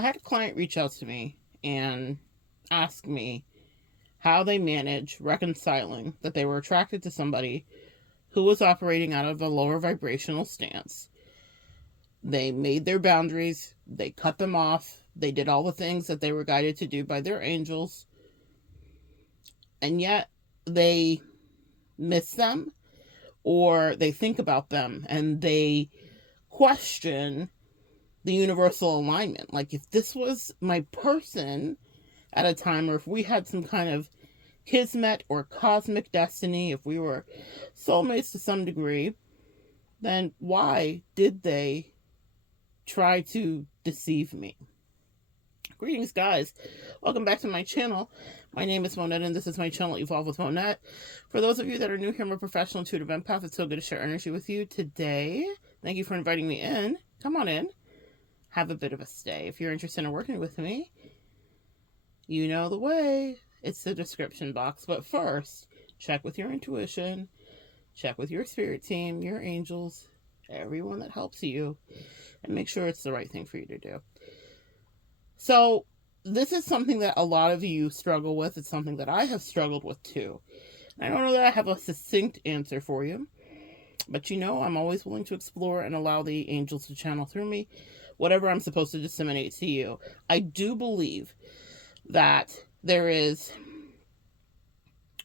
I had a client reach out to me and ask me how they manage reconciling that they were attracted to somebody who was operating out of a lower vibrational stance. They made their boundaries, they cut them off, they did all the things that they were guided to do by their angels, and yet they miss them, or they think about them and they question the universal alignment. Like, if this was my person at a time, or if we had some kind of kismet or cosmic destiny, if we were soulmates to some degree, then why did they try to deceive me? Greetings, guys. Welcome back to my channel. My name is Monette, and this is my channel, Evolve with Monette. For those of you that are new here, I'm a professional intuitive empath. It's so good to share energy with you today. Thank you for inviting me in. Come on in. Have a bit of a stay. If you're interested in working with me, you know the way. It's the description box. But first, check with your intuition. Check with your spirit team, your angels, everyone that helps you, and make sure it's the right thing for you to do. So this is something that a lot of you struggle with. It's something that I have struggled with too. I don't know that I have a succinct answer for you, but you know, I'm always willing to explore and allow the angels to channel through me whatever I'm supposed to disseminate to you. I do believe that there is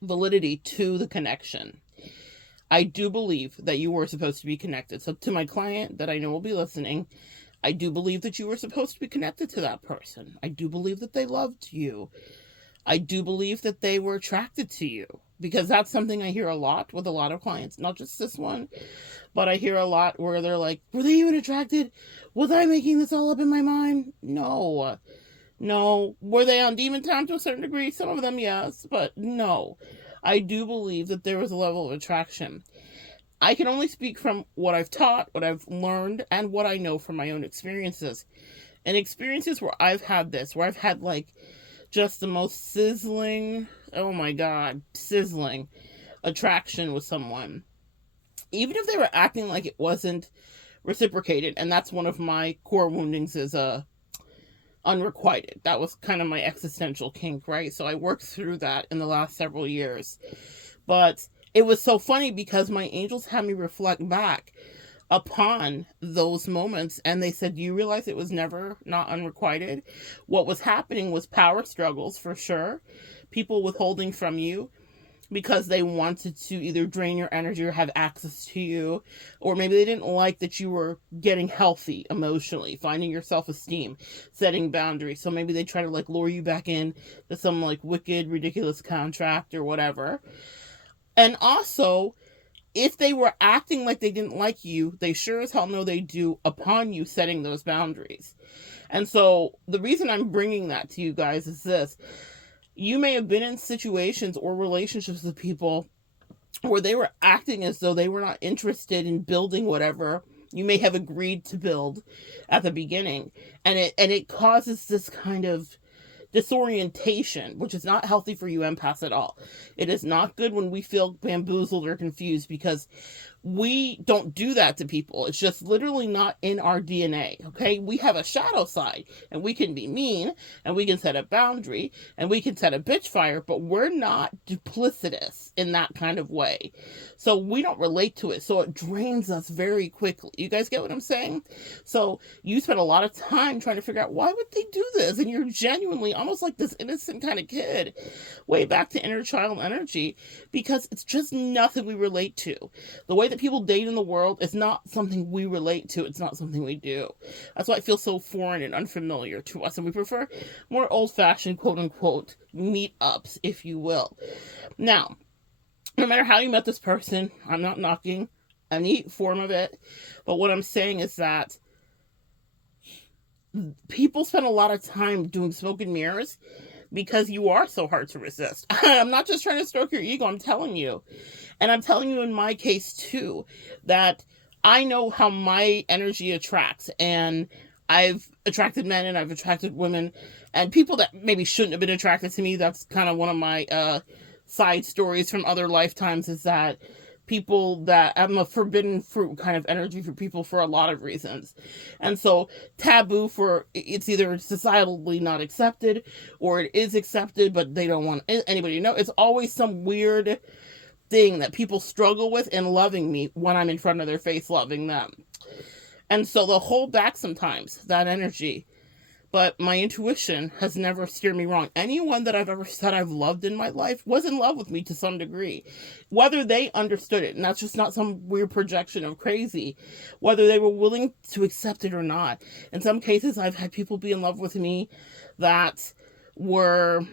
validity to the connection. I do believe that you were supposed to be connected. So to my client that I know will be listening, I do believe that you were supposed to be connected to that person. I do believe that they loved you. I do believe that they were attracted to you, because that's something I hear a lot with a lot of clients, not just this one, but I hear a lot where they're like, were they even attracted? Was I making this all up in my mind? No. Were they on demon time to a certain degree? Some of them, yes, but no. I do believe that there was a level of attraction. I can only speak from what I've taught, what I've learned, and what I know from my own experiences. And experiences where I've had this, where I've had like just the most sizzling, oh my God, sizzling attraction with someone. Even if they were acting like it wasn't reciprocated, and that's one of my core woundings is unrequited. That was kind of my existential kink, right? So I worked through that in the last several years. But it was so funny because my angels had me reflect back upon those moments, and they said, do you realize it was never not unrequited? What was happening was power struggles, for sure. People withholding from you because they wanted to either drain your energy or have access to you, or maybe they didn't like that you were getting healthy emotionally, finding your self-esteem, setting boundaries. So maybe they try to like lure you back in to some like wicked, ridiculous contract or whatever. And also, if they were acting like they didn't like you, they sure as hell know they do upon you setting those boundaries. And so the reason I'm bringing that to you guys is this. You may have been in situations or relationships with people where they were acting as though they were not interested in building whatever you may have agreed to build at the beginning. And it causes this kind of disorientation, which is not healthy for you empaths at all. It is not good when we feel bamboozled or confused, because we don't do that to people. It's just literally not in our DNA, okay? We have a shadow side, and we can be mean, and we can set a boundary, and we can set a bitch fire, but we're not duplicitous in that kind of way. So we don't relate to it, so it drains us very quickly. You guys get what I'm saying? So you spend a lot of time trying to figure out, why would they do this? And you're genuinely almost like this innocent kind of kid, way back to inner child energy, because it's just nothing we relate to. The way that people date in the world is not something we relate to. It's not something we do. That's why it feels so foreign and unfamiliar to us. And we prefer more old-fashioned, quote-unquote, meet-ups, if you will. Now, no matter how you met this person, I'm not knocking any form of it. But what I'm saying is that people spend a lot of time doing smoke and mirrors because you are so hard to resist. I'm not just trying to stroke your ego. I'm telling you. And I'm telling you in my case too, that I know how my energy attracts, and I've attracted men and I've attracted women and people that maybe shouldn't have been attracted to me. That's kind of one of my side stories from other lifetimes, is that people that I'm a forbidden fruit kind of energy for people for a lot of reasons. And so taboo for it's either societally not accepted or it is accepted, but they don't want anybody to know. It's always some weird thing that people struggle with in loving me when I'm in front of their face loving them. And so they'll hold back sometimes that energy. But my intuition has never steered me wrong. Anyone that I've ever said I've loved in my life was in love with me to some degree. Whether they understood it, and that's just not some weird projection of crazy, whether they were willing to accept it or not. In some cases, I've had people be in love with me that were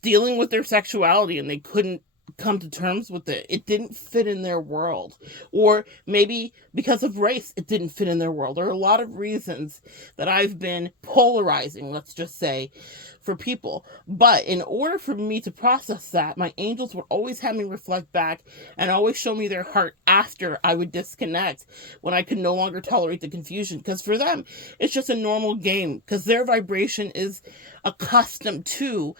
dealing with their sexuality and they couldn't come to terms with it. It didn't fit in their world. Or maybe because of race, it didn't fit in their world. There are a lot of reasons that I've been polarizing, let's just say, for people. But in order for me to process that, my angels would always have me reflect back and always show me their heart after I would disconnect, when I could no longer tolerate the confusion. Because for them, it's just a normal game, because their vibration is accustomed to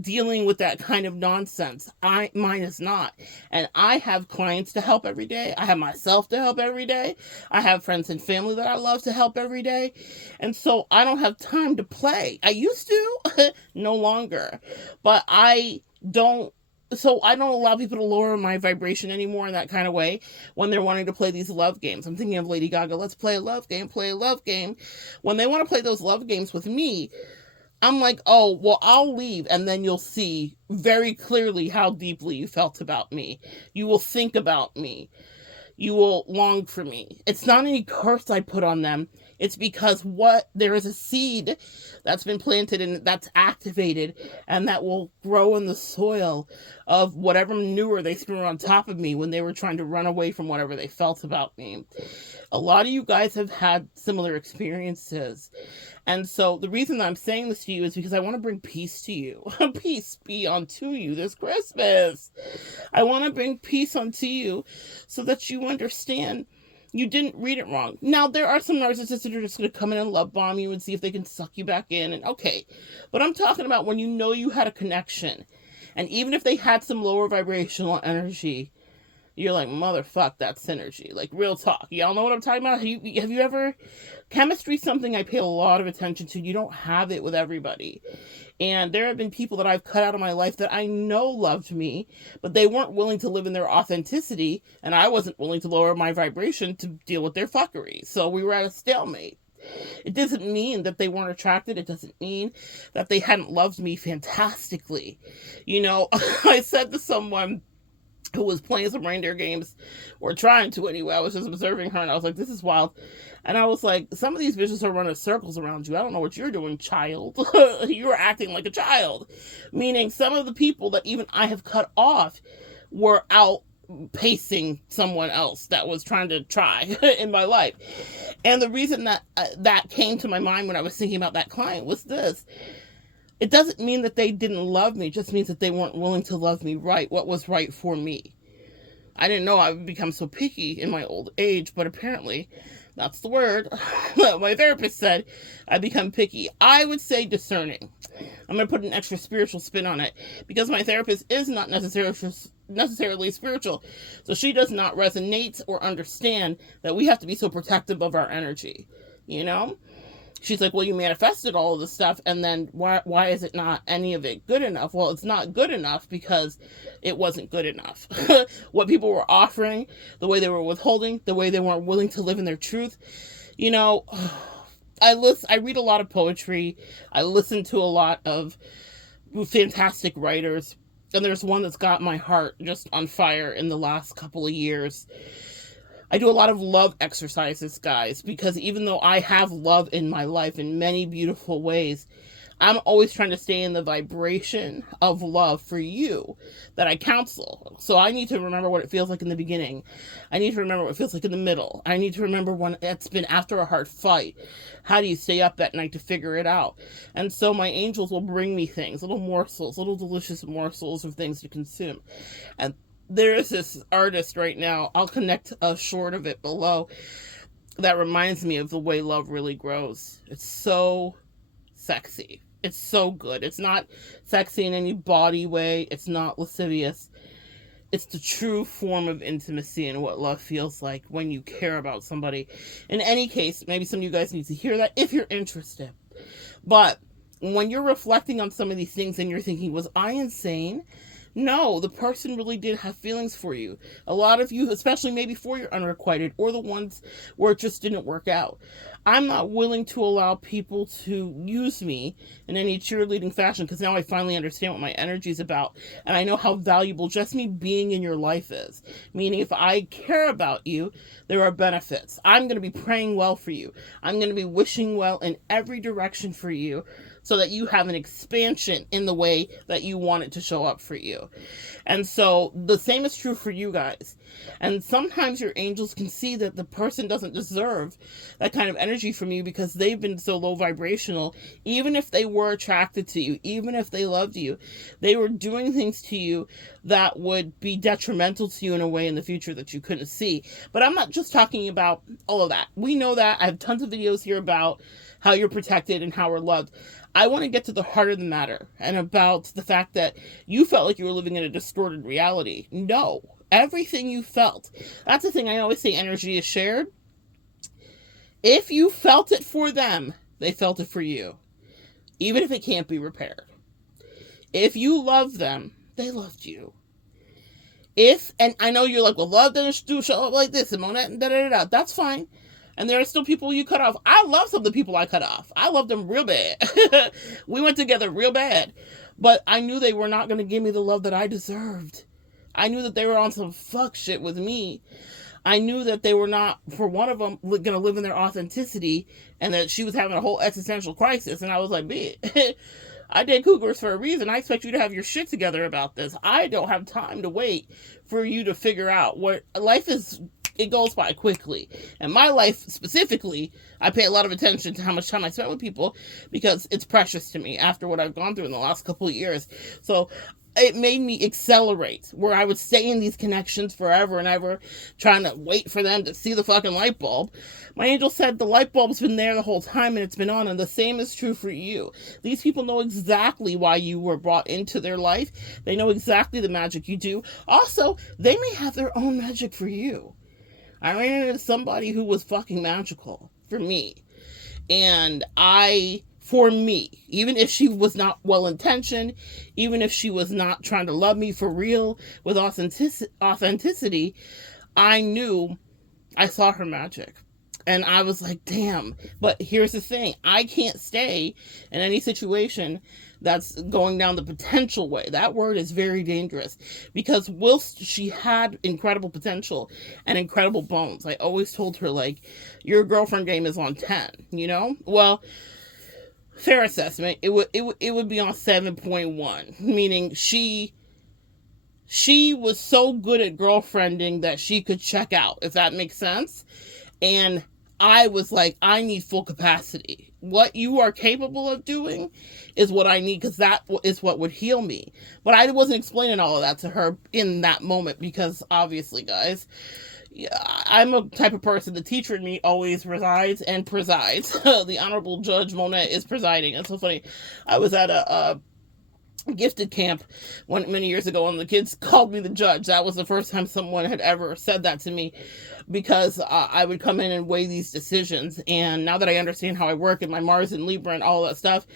dealing with that kind of nonsense. Mine is not. And I have clients to help every day. I have myself to help every day. I have friends and family that I love to help every day. And so I don't have time to play. I used to, no longer. But I don't allow people to lower my vibration anymore in that kind of way when they're wanting to play these love games. I'm thinking of Lady Gaga, let's play a love game, play a love game. When they want to play those love games with me, I'm like, oh, well, I'll leave, and then you'll see very clearly how deeply you felt about me. You will think about me. You will long for me. It's not any curse I put on them. It's because there is a seed that's been planted and that's activated, and that will grow in the soil of whatever manure they threw on top of me when they were trying to run away from whatever they felt about me. A lot of you guys have had similar experiences. And so the reason I'm saying this to you is because I want to bring peace to you. Peace be unto you this Christmas. I want to bring peace unto you so that you understand you didn't read it wrong. Now, there are some narcissists that are just going to come in and love bomb you and see if they can suck you back in. And okay, but I'm talking about when you know you had a connection. And even if they had some lower vibrational energy, you're like, motherfuck, that's synergy. Like, real talk. Y'all know what I'm talking about? Have you ever... Chemistry is something I pay a lot of attention to. You don't have it with everybody. And there have been people that I've cut out of my life that I know loved me, but they weren't willing to live in their authenticity, and I wasn't willing to lower my vibration to deal with their fuckery. So we were at a stalemate. It doesn't mean that they weren't attracted. It doesn't mean that they hadn't loved me fantastically. You know, I said to someone who was playing some reindeer games, or trying to anyway, I was just observing her, and I was like, this is wild. And I was like, some of these bitches are running circles around you. I don't know what you're doing, child. You're acting like a child. Meaning some of the people that even I have cut off were out pacing someone else that was trying to try in my life. And the reason that that came to my mind when I was thinking about that client was this. It doesn't mean that they didn't love me. It just means that they weren't willing to love me right, what was right for me. I didn't know I would become so picky in my old age, but apparently that's the word. My therapist said I become picky. I would say discerning. I'm going to put an extra spiritual spin on it because my therapist is not necessarily spiritual. So she does not resonate or understand that we have to be so protective of our energy. You know? She's like, well, you manifested all of this stuff, and then why is it not any of it good enough? Well, it's not good enough because it wasn't good enough. What people were offering, the way they were withholding, the way they weren't willing to live in their truth. You know, I read a lot of poetry. I listen to a lot of fantastic writers, and there's one that's got my heart just on fire in the last couple of years. I do a lot of love exercises, guys, because even though I have love in my life in many beautiful ways, I'm always trying to stay in the vibration of love for you that I counsel. So I need to remember what it feels like in the beginning. I need to remember what it feels like in the middle. I need to remember when it's been after a hard fight. How do you stay up at night to figure it out? And so my angels will bring me things, little morsels, little delicious morsels of things to consume. And there is this artist right now, I'll connect a short of it below, that reminds me of the way love really grows. It's so sexy. It's so good. It's not sexy in any body way. It's not lascivious. It's the true form of intimacy and what love feels like when you care about somebody. In any case, maybe some of you guys need to hear that if you're interested. But when you're reflecting on some of these things and you're thinking, was I insane? No, the person really did have feelings for you. A lot of you, especially maybe for your unrequited or the ones where it just didn't work out. I'm not willing to allow people to use me in any cheerleading fashion, because now I finally understand what my energy is about. And I know how valuable just me being in your life is. Meaning if I care about you, there are benefits. I'm going to be praying well for you. I'm going to be wishing well in every direction for you, so that you have an expansion in the way that you want it to show up for you. And so the same is true for you guys. And sometimes your angels can see that the person doesn't deserve that kind of energy from you because they've been so low vibrational. Even if they were attracted to you, even if they loved you, they were doing things to you that would be detrimental to you in a way in the future that you couldn't see. But I'm not just talking about all of that. We know that. I have tons of videos here about how you're protected and how we're loved. I want to get to the heart of the matter and about the fact that you felt like you were living in a distorted reality. No, everything you felt. That's the thing I always say, energy is shared. If you felt it for them, they felt it for you, even if it can't be repaired. If you love them, they loved you. And I know you're like, well, love doesn't show up like this and Monette and da-da-da-da. That's fine. And there are still people you cut off. I love some of the people I cut off. I loved them real bad. We went together real bad. But I knew they were not going to give me the love that I deserved. I knew that they were on some fuck shit with me. I knew that they were not, for one of them, going to live in their authenticity, and that she was having a whole existential crisis. And I was like, bitch, I did cougars for a reason. I expect you to have your shit together about this. I don't have time to wait for you to figure out what life is. It goes by quickly. And my life specifically, I pay a lot of attention to how much time I spend with people because it's precious to me after what I've gone through in the last couple of years. So it made me accelerate, where I would stay in these connections forever and ever, trying to wait for them to see the fucking light bulb. My angel said the light bulb's been there the whole time and it's been on, and the same is true for you. These people know exactly why you were brought into their life. They know exactly the magic you do. Also, they may have their own magic for you. I ran into somebody who was fucking magical for me. And for me, even if she was not well-intentioned, even if she was not trying to love me for real with authenticity, I knew I saw her magic. And I was like, damn. But here's the thing. I can't stay in any situation that's going down the potential way. That word is very dangerous, because whilst she had incredible potential and incredible bones, I always told her, like, your girlfriend game is on 10, you know? Well, fair assessment, it would be on 7.1, meaning she was so good at girlfriending that she could check out, if that makes sense. And I was like, I need full capacity. What you are capable of doing is what I need, because that is what would heal me. But I wasn't explaining all of that to her in that moment, because obviously, guys, I'm a type of person, the teacher in me always resides and presides. The Honorable Judge Monette is presiding. It's so funny. I was at a gifted camp many years ago, and the kids called me the judge. That was the first time someone had ever said that to me, because I would come in and weigh these decisions. And now that I understand how I work and my Mars and Libra and all that stuff,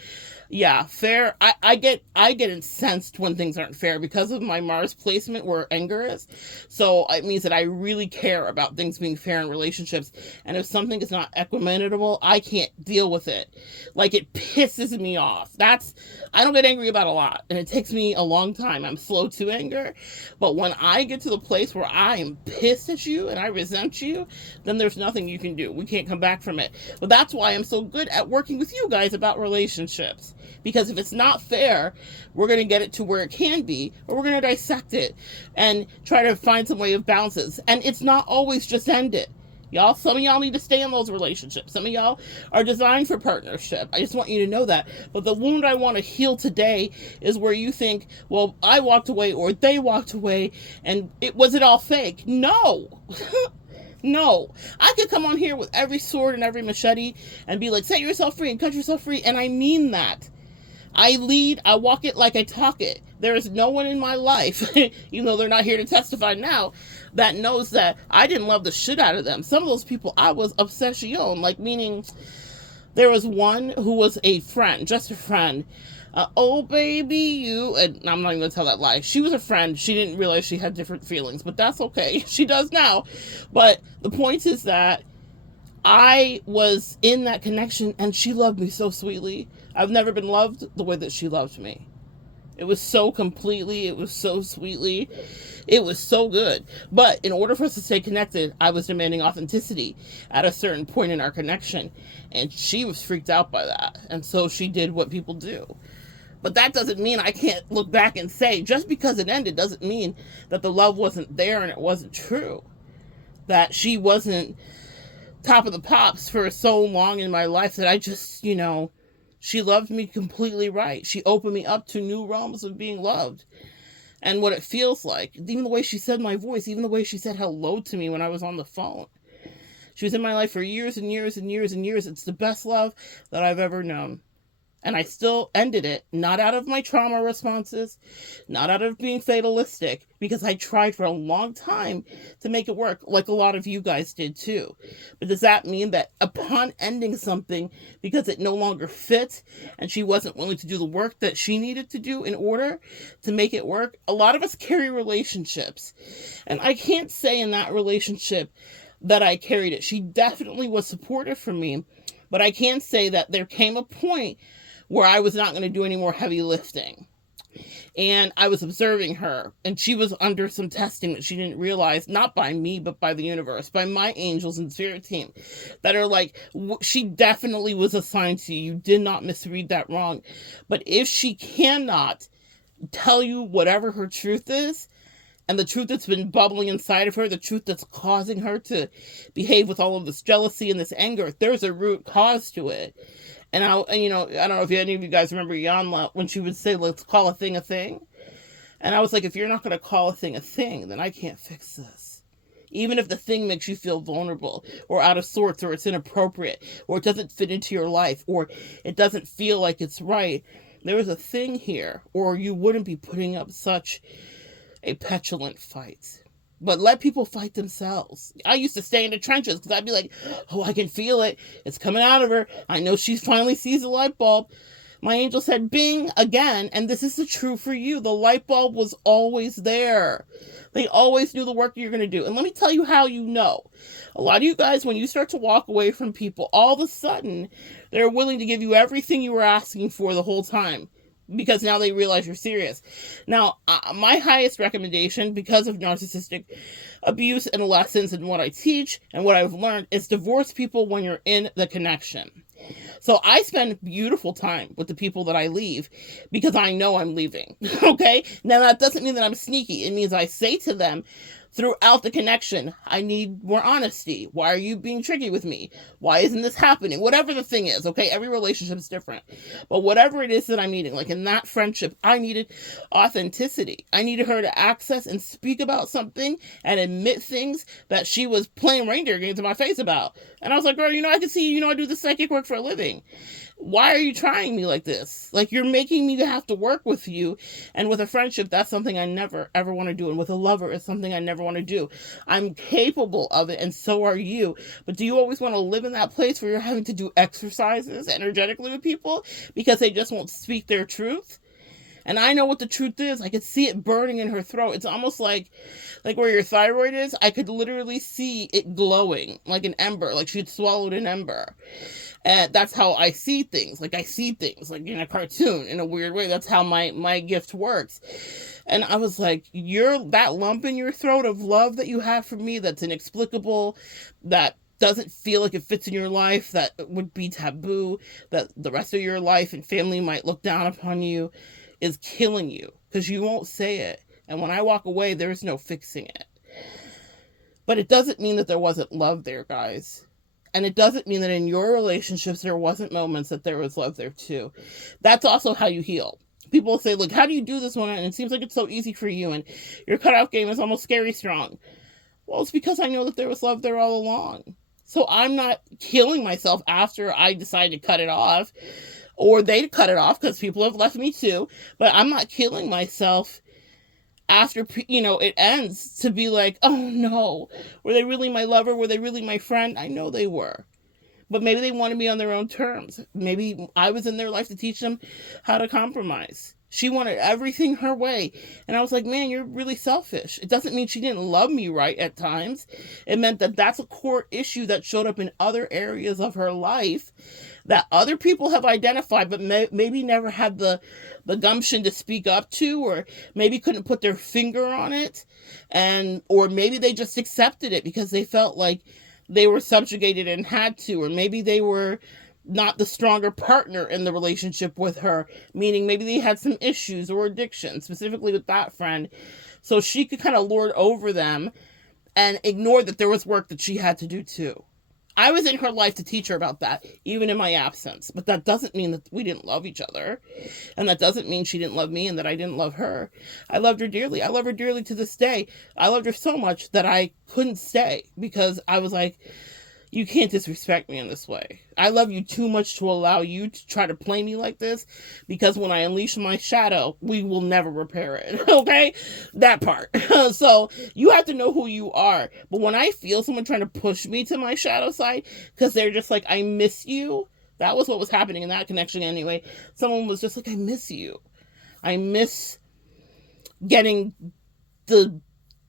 yeah, fair. I get incensed when things aren't fair because of my Mars placement where anger is. So it means that I really care about things being fair in relationships. And if something is not equimitable, I can't deal with it. Like, it pisses me off. I don't get angry about a lot, and it takes me a long time. I'm slow to anger. But when I get to the place where I am pissed at you and I resent you, then there's nothing you can do. We can't come back from it. But that's why I'm so good at working with you guys about relationships. Because if it's not fair, we're going to get it to where it can be, or we're going to dissect it and try to find some way of balances. And it's not always just end it. Y'all, some of y'all need to stay in those relationships. Some of y'all are designed for partnership. I just want you to know that. But the wound I want to heal today is where you think, well, I walked away or they walked away and was it all fake? No. No. I could come on here with every sword and every machete and be like, set yourself free and cut yourself free. And I mean that. I lead, I walk it like I talk it. There is no one in my life, even though they're not here to testify now, that knows that I didn't love the shit out of them. Some of those people I was obsession, like meaning there was one who was a friend, just a friend. Oh baby, you, and I'm not even gonna tell that lie. She was a friend. She didn't realize she had different feelings, but that's okay. She does now. But the point is that I was in that connection and she loved me so sweetly. I've never been loved the way that she loved me. It was so completely, it was so sweetly, it was so good. But in order for us to stay connected, I was demanding authenticity at a certain point in our connection. And she was freaked out by that. And so she did what people do. But that doesn't mean I can't look back and say, just because it ended doesn't mean that the love wasn't there and it wasn't true. That she wasn't top of the pops for so long in my life that I just, she loved me completely right. She opened me up to new realms of being loved and what it feels like. Even the way she said my voice, even the way she said hello to me when I was on the phone. She was in my life for years and years and years and years. It's the best love that I've ever known. And I still ended it, not out of my trauma responses, not out of being fatalistic, because I tried for a long time to make it work, like a lot of you guys did too. But does that mean that upon ending something, because it no longer fit, and she wasn't willing to do the work that she needed to do in order to make it work? A lot of us carry relationships. And I can't say in that relationship that I carried it. She definitely was supportive for me. But I can say that there came a point where I was not going to do any more heavy lifting. And I was observing her, and she was under some testing that she didn't realize, not by me, but by the universe, by my angels and spirit team, that are like, she definitely was assigned to you. You did not misread that wrong. But if she cannot tell you whatever her truth is, and the truth that's been bubbling inside of her, the truth that's causing her to behave with all of this jealousy and this anger, there's a root cause to it. And I don't know if any of you guys remember Yanla when she would say, let's call a thing a thing. And I was like, if you're not going to call a thing, then I can't fix this. Even if the thing makes you feel vulnerable or out of sorts, or it's inappropriate, or it doesn't fit into your life, or it doesn't feel like it's right, there is a thing here, or you wouldn't be putting up such a petulant fight. But let people fight themselves. I used to stay in the trenches because I'd be like, oh, I can feel it. It's coming out of her. I know she finally sees the light bulb. My angel said, bing, again. And this is the truth for you. The light bulb was always there. They always knew the work you're going to do. And let me tell you how you know. A lot of you guys, when you start to walk away from people, all of a sudden, they're willing to give you everything you were asking for the whole time, because now they realize you're serious. Now, my highest recommendation, because of narcissistic abuse and lessons and what I teach and what I've learned, is divorce people when you're in the connection. So I spend beautiful time with the people that I leave because I know I'm leaving. Okay? Now, that doesn't mean that I'm sneaky. It means I say to them, throughout the connection, I need more honesty. Why are you being tricky with me? Why isn't this happening? Whatever the thing is, okay? Every relationship is different. But whatever it is that I'm needing, like in that friendship, I needed authenticity. I needed her to access and speak about something and admit things that she was playing reindeer games in my face about. And I was like, girl, I can see, I do the psychic work for a living. Why are you trying me like this? Like, you're making me have to work with you. And with a friendship, that's something I never, ever want to do. And with a lover, it's something I never want to do. I'm capable of it, and so are you. But do you always want to live in that place where you're having to do exercises energetically with people because they just won't speak their truth? And I know what the truth is. I could see it burning in her throat. It's almost like where your thyroid is. I could literally see it glowing like an ember, like she'd swallowed an ember. And that's how I see things. Like, I see things like in a cartoon in a weird way. That's how my gift works. And I was like, you're that lump in your throat of love that you have for me that's inexplicable, that doesn't feel like it fits in your life, that would be taboo, that the rest of your life and family might look down upon you, is killing you because you won't say it. And when I walk away, there's no fixing it. But it doesn't mean that there wasn't love there, guys. And it doesn't mean that in your relationships there wasn't moments that there was love there too. That's also how you heal. People say, look, how do you do this one? And it seems like it's so easy for you, and your cutoff game is almost scary strong. Well, it's because I know that there was love there all along. So I'm not killing myself after I decide to cut it off. or they cut it off, because people have left me too. But I'm not killing myself after, it ends, to be like, oh no, were they really my lover? Were they really my friend? I know they were. But maybe they wanted me on their own terms. Maybe I was in their life to teach them how to compromise. She wanted everything her way. And I was like, man, you're really selfish. It doesn't mean she didn't love me right at times. It meant that that's a core issue that showed up in other areas of her life that other people have identified, but maybe never had the gumption to speak up to, or maybe couldn't put their finger on it. Or maybe they just accepted it because they felt like they were subjugated and had to, or maybe they were not the stronger partner in the relationship with her, meaning maybe they had some issues or addiction, specifically with that friend. So she could kind of lord over them and ignore that there was work that she had to do too. I was in her life to teach her about that, even in my absence. But that doesn't mean that we didn't love each other. And that doesn't mean she didn't love me and that I didn't love her. I loved her dearly. I love her dearly to this day. I loved her so much that I couldn't stay, because I was like, you can't disrespect me in this way. I love you too much to allow you to try to play me like this, because when I unleash my shadow, we will never repair it. Okay? That part. So you have to know who you are. But when I feel someone trying to push me to my shadow side, because they're just like, I miss you. That was what was happening in that connection anyway. Someone was just like, I miss you. I miss getting the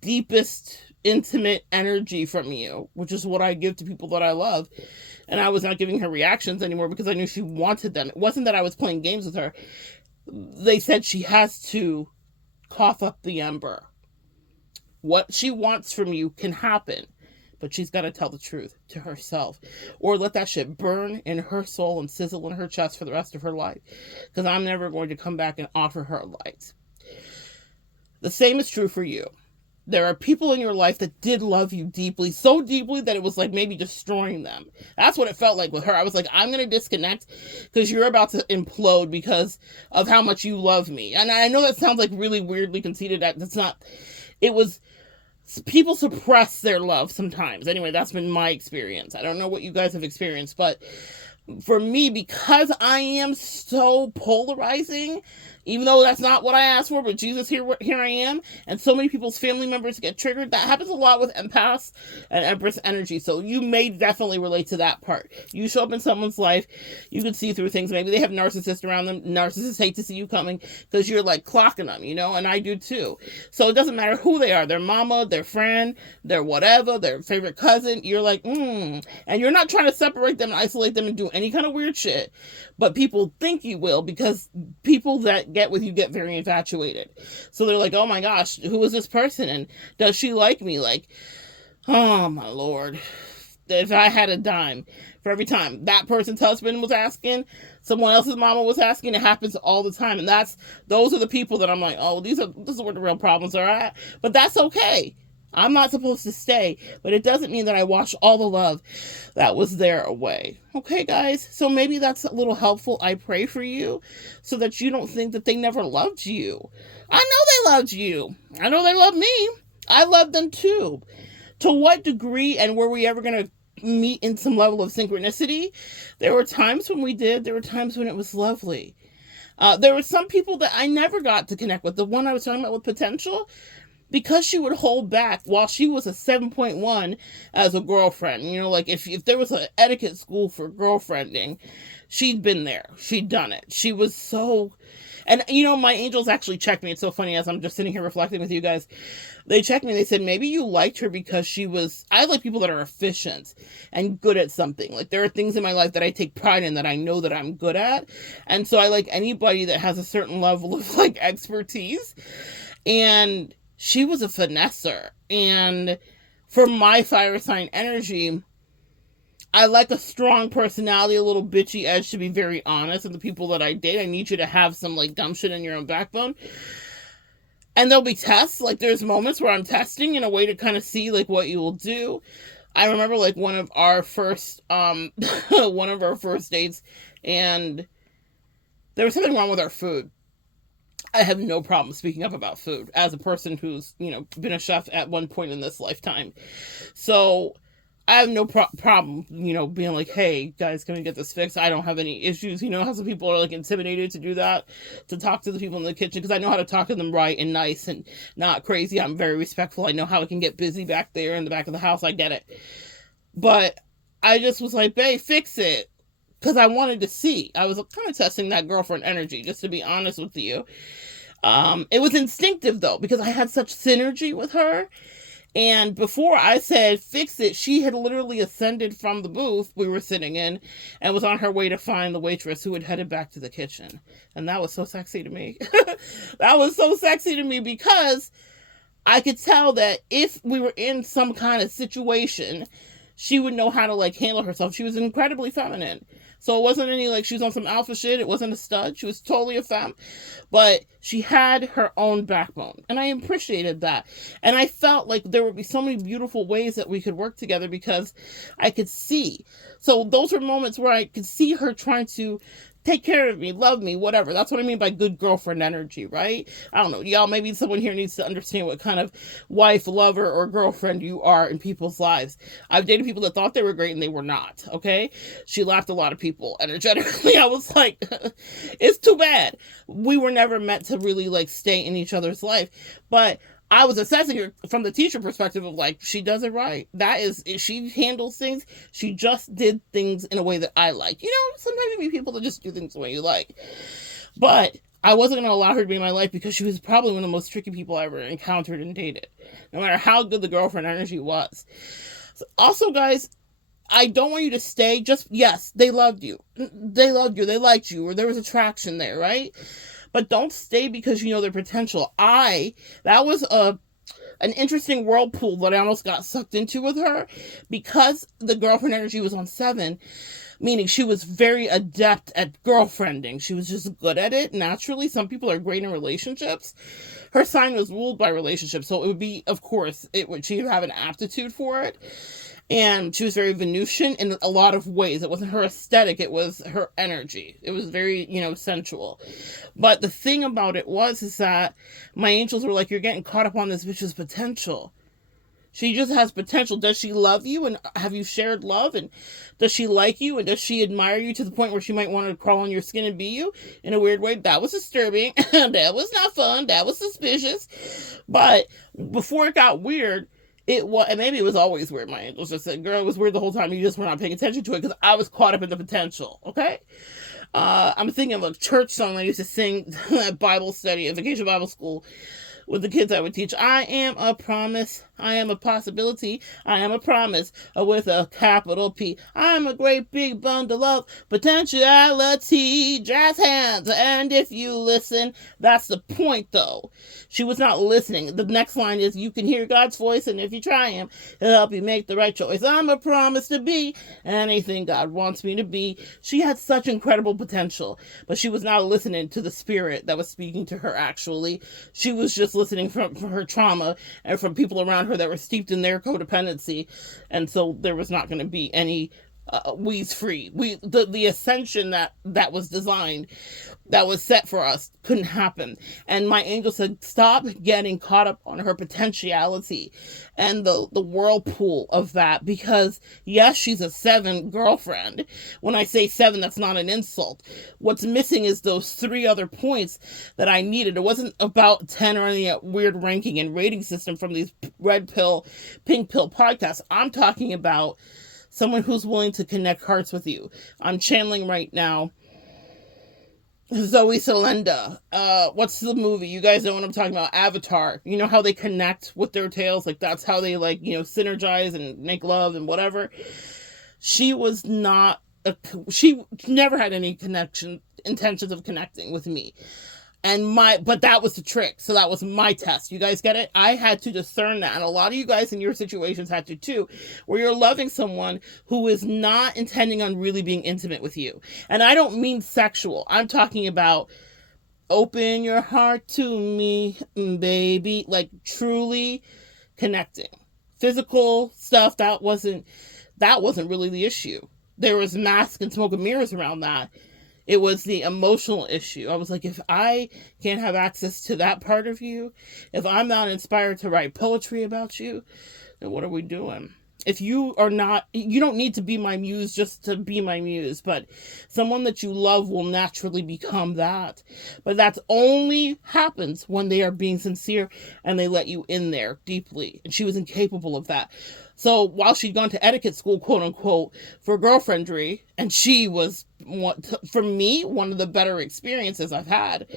deepest intimate energy from you, which is what I give to people that I love. And I was not giving her reactions anymore because I knew she wanted them. It wasn't that I was playing games with her. They said she has to cough up the ember. What she wants from you can happen, but she's got to tell the truth to herself, or let that shit burn in her soul and sizzle in her chest for the rest of her life, because I'm never going to come back and offer her light. The same is true for you. There are people in your life that did love you deeply, so deeply that it was like maybe destroying them. That's what it felt like with her. I was like, I'm going to disconnect because you're about to implode because of how much you love me. And I know that sounds like really weirdly conceited. That's not, it was, people suppress their love sometimes. Anyway, that's been my experience. I don't know what you guys have experienced, but for me, because I am so polarizing, even though that's not what I asked for, but Jesus, here I am, and so many people's family members get triggered. That happens a lot with empaths and Empress energy, so you may definitely relate to that part. You show up in someone's life, you can see through things. Maybe they have narcissists around them. Narcissists hate to see you coming because you're like clocking them, and I do too. So it doesn't matter who they are, their mama, their friend, their whatever, their favorite cousin. You're like, and you're not trying to separate them and isolate them and do any kind of weird shit, but people think you will, because people that get with you get very infatuated. So they're like, oh my gosh, who is this person? And does she like me? Like, oh my Lord. If I had a dime for every time that person's husband was asking, someone else's mama was asking, it happens all the time. And those are the people that I'm like, oh, this is where the real problems are at. But that's okay. I'm not supposed to stay, but it doesn't mean that I wash all the love that was there away. Okay, guys? So maybe that's a little helpful. I pray for you so that you don't think that they never loved you. I know they loved you. I know they love me. I love them too. To what degree, and were we ever going to meet in some level of synchronicity? There were times when we did. There were times when it was lovely. There were some people that I never got to connect with. The one I was talking about with potential, because she would hold back while she was a 7.1 as a girlfriend. Like if there was an etiquette school for girlfriending, she'd been there. She'd done it. She was so... And, my angels actually checked me. It's so funny as I'm just sitting here reflecting with you guys. They checked me. They said, maybe you liked her because I like people that are efficient and good at something. Like, there are things in my life that I take pride in that I know that I'm good at. And so I like anybody that has a certain level of, like, expertise. And she was a finesser. And for my fire sign energy, I like a strong personality, a little bitchy edge, to be very honest. And the people that I date, I need you to have some like gumption in your own backbone. And there'll be tests. Like there's moments where I'm testing in a way to kind of see like what you will do. I remember like one of our first dates, and there was something wrong with our food. I have no problem speaking up about food as a person who's, been a chef at one point in this lifetime. So I have no problem, being like, hey, guys, can we get this fixed? I don't have any issues. How some people are like intimidated to do that, to talk to the people in the kitchen, because I know how to talk to them right and nice and not crazy. I'm very respectful. I know how it can get busy back there in the back of the house. I get it. But I just was like, babe, fix it. Because I wanted to see. I was kind of testing that girlfriend energy, just to be honest with you. It was instinctive, though, because I had such synergy with her. And before I said, fix it, she had literally ascended from the booth we were sitting in and was on her way to find the waitress who had headed back to the kitchen. And that was so sexy to me. That was so sexy to me because I could tell that if we were in some kind of situation, she would know how to like handle herself. She was incredibly feminine. So it wasn't any like she was on some alpha shit. It wasn't a stud. She was totally a femme. But she had her own backbone. And I appreciated that. And I felt like there would be so many beautiful ways that we could work together because I could see. So those were moments where I could see her trying to take care of me, love me, whatever. That's what I mean by good girlfriend energy, right? I don't know. Y'all, maybe someone here needs to understand what kind of wife, lover, or girlfriend you are in people's lives. I've dated people that thought they were great and they were not, okay? She laughed a lot of people energetically. I was like, it's too bad. We were never meant to really like stay in each other's life. But I was assessing her from the teacher perspective of like, she does it right. That is, she handles things. She just did things in a way that I like. Sometimes you meet people that just do things the way you like. But I wasn't going to allow her to be in my life because she was probably one of the most tricky people I ever encountered and dated. No matter how good the girlfriend energy was. So also, guys, I don't want you to stay. Yes, they loved you. They loved you. They liked you. Or there was attraction there, right? But don't stay because you know their potential. That was an interesting whirlpool that I almost got sucked into with her because the girlfriend energy was on 7, meaning she was very adept at girlfriending. She was just good at it naturally. Some people are great in relationships. Her sign was ruled by relationships, so it would be, of course, she would have an aptitude for it. And she was very Venusian in a lot of ways. It wasn't her aesthetic, it was her energy. It was very, sensual. But the thing about it is that my angels were like, you're getting caught up on this bitch's potential. She just has potential. Does she love you? And have you shared love? And does she like you? And does she admire you to the point where she might want to crawl on your skin and be you in a weird way? That was disturbing. That was not fun. That was suspicious. But before it got weird, and maybe it was always weird. My angels just said, girl, it was weird the whole time. You just were not paying attention to it because I was caught up in the potential. Okay. I'm thinking of a church song I used to sing at Bible study, at Vacation Bible School with the kids I would teach. I am a promise. I am a possibility. I am a promise with a capital P. I'm a great big bundle of potentiality. Jazz hands. And if you listen, that's the point though. She was not listening. The next line is, you can hear God's voice, and if you try him, he'll help you make the right choice. I'm a promise to be anything God wants me to be. She had such incredible potential, but she was not listening to the spirit that was speaking to her actually. She was just listening from her trauma and from people around her that were steeped in their codependency, and so there was not going to be any we's free. The ascension that was designed, that was set for us, couldn't happen. And my angel said, stop getting caught up on her potentiality and the whirlpool of that, because yes, she's a 7 girlfriend. When I say 7, that's not an insult. What's missing is those 3 other points that I needed. It wasn't about 10 or any weird ranking and rating system from these red pill, pink pill podcasts. I'm talking about someone who's willing to connect hearts with you. I'm channeling right now Zoe Salenda. What's the movie? You guys know what I'm talking about. Avatar. You know how they connect with their tails? Like, that's how they, like, synergize and make love and whatever. She was not, she never had any intentions of connecting with me. But that was the trick. So that was my test. You guys get it? I had to discern that. And a lot of you guys in your situations had to too, where you're loving someone who is not intending on really being intimate with you. And I don't mean sexual. I'm talking about open your heart to me, baby. Like, truly connecting. Physical stuff, that wasn't really the issue. There was mask and smoke and mirrors around that. It was the emotional issue. I was like, if I can't have access to that part of you, if I'm not inspired to write poetry about you, then what are we doing? If you are not, you don't need to be my muse just to be my muse, but someone that you love will naturally become that. But that only happens when they are being sincere and they let you in there deeply. And she was incapable of that. So while she'd gone to etiquette school, quote unquote, for girlfriendry, and she was, for me, one of the better experiences I've had,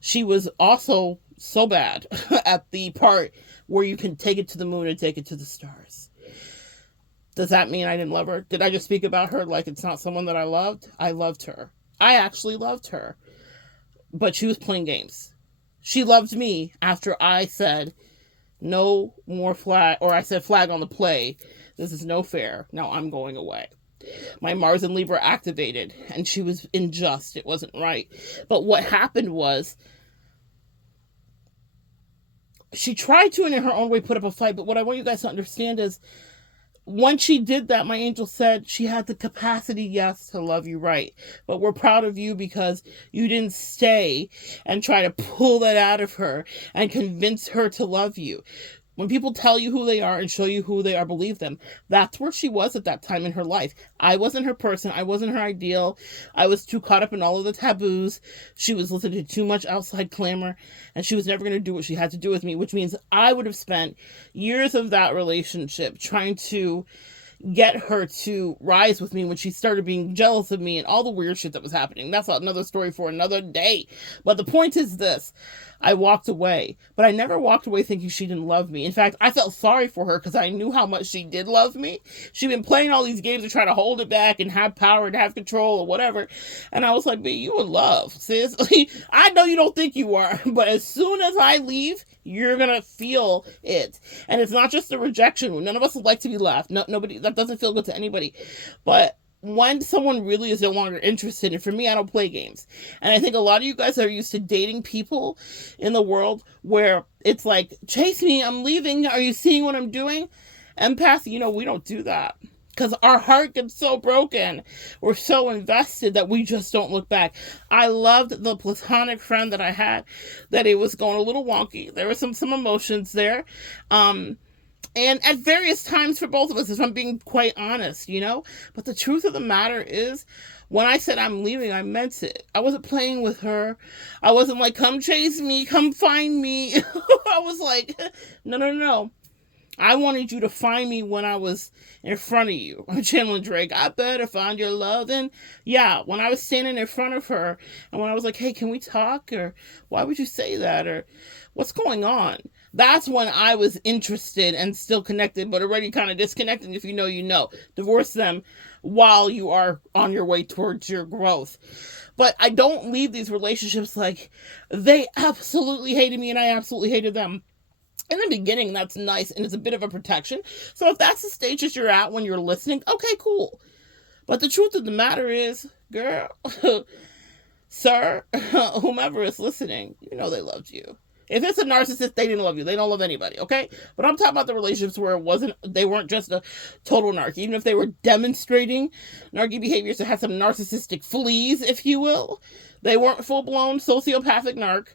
she was also so bad at the part where you can take it to the moon and take it to the stars. Does that mean I didn't love her? Did I just speak about her like it's not someone that I loved? I loved her. I actually loved her. But she was playing games. She loved me after I said, no more flag, or I said flag on the play. This is no fair. Now I'm going away. My Mars and Libra activated, and she was unjust. It wasn't right. But what happened was, she tried to, in her own way, put up a fight. But what I want you guys to understand is, once she did that, my angel said she had the capacity, yes, to love you right. But we're proud of you because you didn't stay and try to pull that out of her and convince her to love you. When people tell you who they are and show you who they are, believe them. That's where she was at that time in her life. I wasn't her person. I wasn't her ideal. I was too caught up in all of the taboos. She was listening to too much outside clamor, and she was never going to do what she had to do with me, which means I would have spent years of that relationship trying to get her to rise with me when she started being jealous of me and all the weird shit that was happening. That's another story for another day. But the point is this. I walked away, but I never walked away thinking she didn't love me. In fact, I felt sorry for her because I knew how much she did love me. She'd been playing all these games to try to hold it back and have power and have control or whatever. And I was like, man, you in love, sis. I know you don't think you are, but as soon as I leave, you're going to feel it. And it's not just a rejection. None of us would like to be left. No, nobody, that doesn't feel good to anybody. But when someone really is no longer interested, and for me, I don't play games. And I think a lot of you guys are used to dating people in the world where it's like, chase me, I'm leaving. Are you seeing what I'm doing? Empath, we don't do that. Because our heart gets so broken. We're so invested that we just don't look back. I loved the platonic friend that I had, that it was going a little wonky. There were some emotions there. And at various times for both of us, if I'm being quite honest, But the truth of the matter is, when I said I'm leaving, I meant it. I wasn't playing with her. I wasn't like, come chase me, come find me. I was like, no. I wanted you to find me when I was in front of you. I'm channeling Drake. I better find your love. And yeah, when I was standing in front of her, and when I was like, hey, can we talk? Or why would you say that? Or what's going on? That's when I was interested and still connected, but already kind of disconnected. If you know, you know. Divorce them while you are on your way towards your growth. But I don't leave these relationships like they absolutely hated me and I absolutely hated them. In the beginning, that's nice, and it's a bit of a protection. So if that's the stage that you're at when you're listening, okay, cool. But the truth of the matter is, girl, sir, whomever is listening, they loved you. If it's a narcissist, they didn't love you. They don't love anybody, okay? But I'm talking about the relationships where they weren't just a total narc. Even if they were demonstrating narky behaviors that had some narcissistic fleas, if you will, they weren't full-blown sociopathic narc.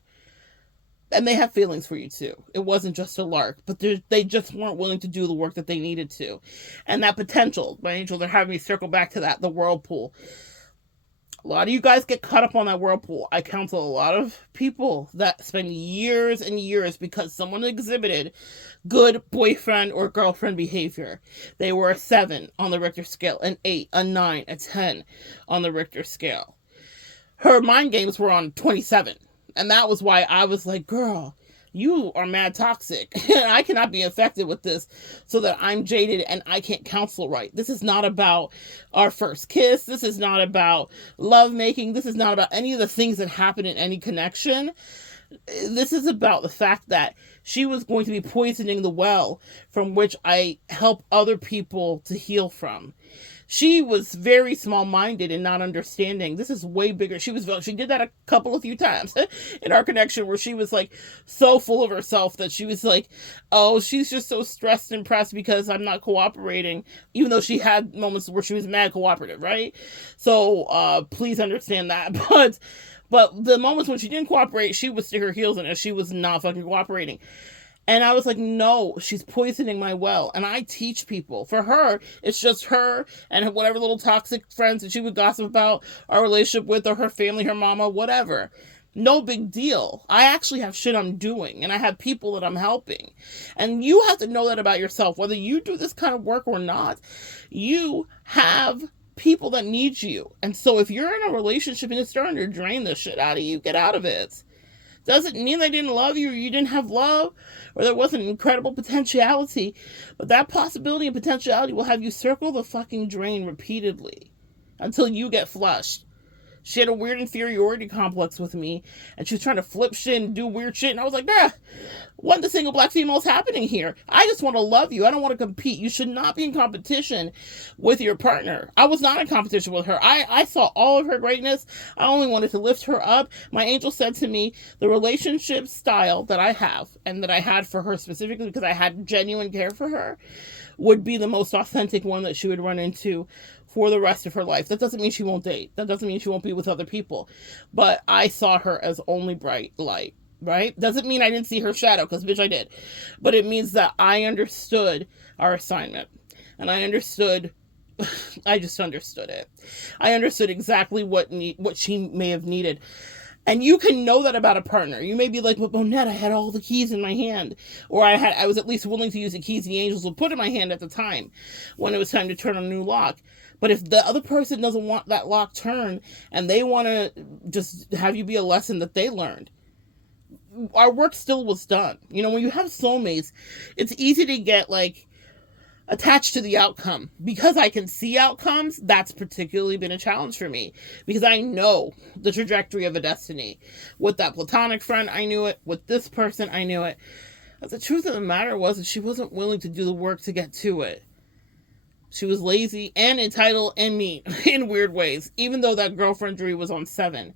And they have feelings for you too. It wasn't just a lark, but they just weren't willing to do the work that they needed to. And that potential, my angels are having me circle back to that, the whirlpool. A lot of you guys get caught up on that whirlpool. I counsel a lot of people that spend years and years because someone exhibited good boyfriend or girlfriend behavior. They were a 7 on the Richter scale, an 8, a 9, a 10 on the Richter scale. Her mind games were on 27. And that was why I was like, girl, you are mad toxic. I cannot be affected with this so that I'm jaded and I can't counsel right. This is not about our first kiss. This is not about lovemaking. This is not about any of the things that happen in any connection. This is about the fact that she was going to be poisoning the well from which I help other people to heal from. She was very small-minded and not understanding. This is way bigger. She did that a few times in our connection where she was like so full of herself that she was like, oh, she's just so stressed and pressed because I'm not cooperating, even though she had moments where she was mad cooperative, right? So please understand that. But the moments when she didn't cooperate, she would stick her heels in it. She was not fucking cooperating. And I was like, no, she's poisoning my well. And I teach people. For her, it's just her and whatever little toxic friends that she would gossip about our relationship with, or her family, her mama, whatever. No big deal. I actually have shit I'm doing, and I have people that I'm helping. And you have to know that about yourself. Whether you do this kind of work or not, you have people that need you. And so if you're in a relationship and it's starting to drain the shit out of you, get out of it. Doesn't mean they didn't love you, or you didn't have love, or there wasn't incredible potentiality. But that possibility and potentiality will have you circle the fucking drain repeatedly until you get flushed. She had a weird inferiority complex with me, and she was trying to flip shit and do weird shit, and I was like, nah, what the single black female is happening here? I just want to love you. I don't want to compete. You should not be in competition with your partner. I was not in competition with her. I saw all of her greatness. I only wanted to lift her up. My angel said to me, the relationship style that I have, and that I had for her specifically because I had genuine care for her, would be the most authentic one that she would run into for the rest of her life. That doesn't mean she won't date. That doesn't mean she won't be with other people. But I saw her as only bright light, right? Doesn't mean I didn't see her shadow, because bitch, I did. But it means that I understood our assignment. And I understood, I just understood it. I understood exactly what she may have needed. And you can know that about a partner. You may be like, well, Monette, I had all the keys in my hand. Or I was at least willing to use the keys the angels would put in my hand at the time when it was time to turn on a new lock. But if the other person doesn't want that lock turned, and they want to just have you be a lesson that they learned, our work still was done. You know, when you have soulmates, it's easy to get like attached to the outcome. Because I can see outcomes, that's particularly been a challenge for me. Because I know the trajectory of a destiny. With that platonic friend, I knew it. With this person, I knew it. But the truth of the matter was that she wasn't willing to do the work to get to it. She was lazy and entitled and mean in weird ways, even though that girlfriendry was on 7.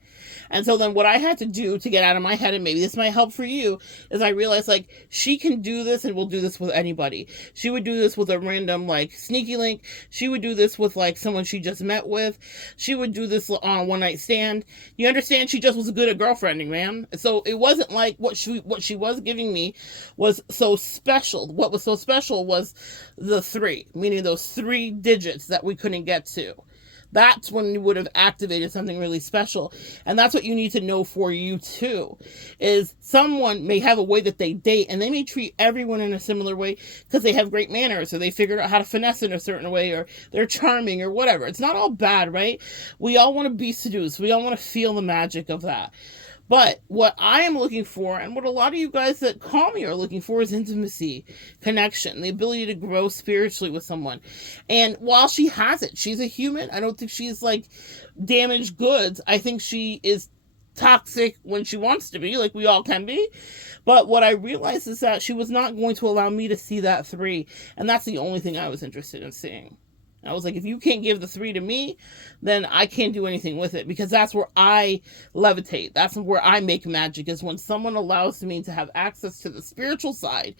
And so then what I had to do to get out of my head, and maybe this might help for you, is I realized, like, she can do this and will do this with anybody. She would do this with a random, like, sneaky link. She would do this with, like, someone she just met with. She would do this on a one-night stand. You understand? She just was good at girlfriending, man. So it wasn't like what she was giving me was so special. What was so special was the 3, meaning those 3 digits that we couldn't get to. That's when you would have activated something really special. And that's what you need to know for you too, is someone may have a way that they date, and they may treat everyone in a similar way because they have great manners, or they figured out how to finesse in a certain way, or they're charming, or whatever. It's not all bad, right? We all want to be seduced. We all want to feel the magic of that. But what I am looking for, and what a lot of you guys that call me are looking for, is intimacy, connection, the ability to grow spiritually with someone. And while she has it, she's a human. I don't think she's like damaged goods. I think she is toxic when she wants to be, like we all can be. But what I realized is that she was not going to allow me to see that 3. And that's the only thing I was interested in seeing. I was like, if you can't give the 3 to me, then I can't do anything with it, because that's where I levitate. That's where I make magic, is when someone allows me to have access to the spiritual side,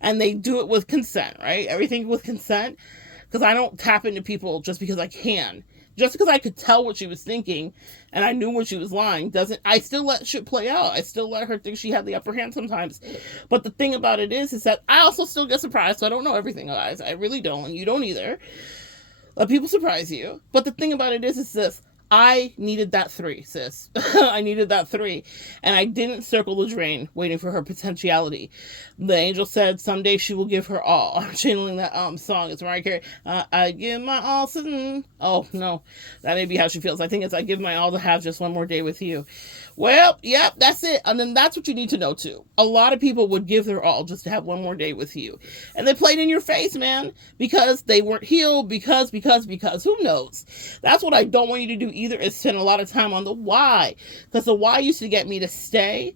and they do it with consent, right? Everything with consent, because I don't tap into people just because I can. Just because I could tell what she was thinking and I knew when she was lying I still let shit play out. I still let her think she had the upper hand sometimes. But the thing about it is that I also still get surprised. So I don't know everything, guys. I really don't. And you don't either. Let people surprise you. But the thing about it is this. I needed that 3, sis. I needed that 3. And I didn't circle the drain waiting for her potentiality. The angel said someday she will give her all. I'm channeling that song. It's Mariah Carey. I give my all. Oh, no. That may be how she feels. I think it's I give my all to have just one more day with you. Well, yep, that's it. And then that's what you need to know, too. A lot of people would give their all just to have one more day with you. And they played in your face, man. Because they weren't healed. Because. Who knows? That's what I don't want you to do either, is spend a lot of time on the why. Because the why used to get me to stay.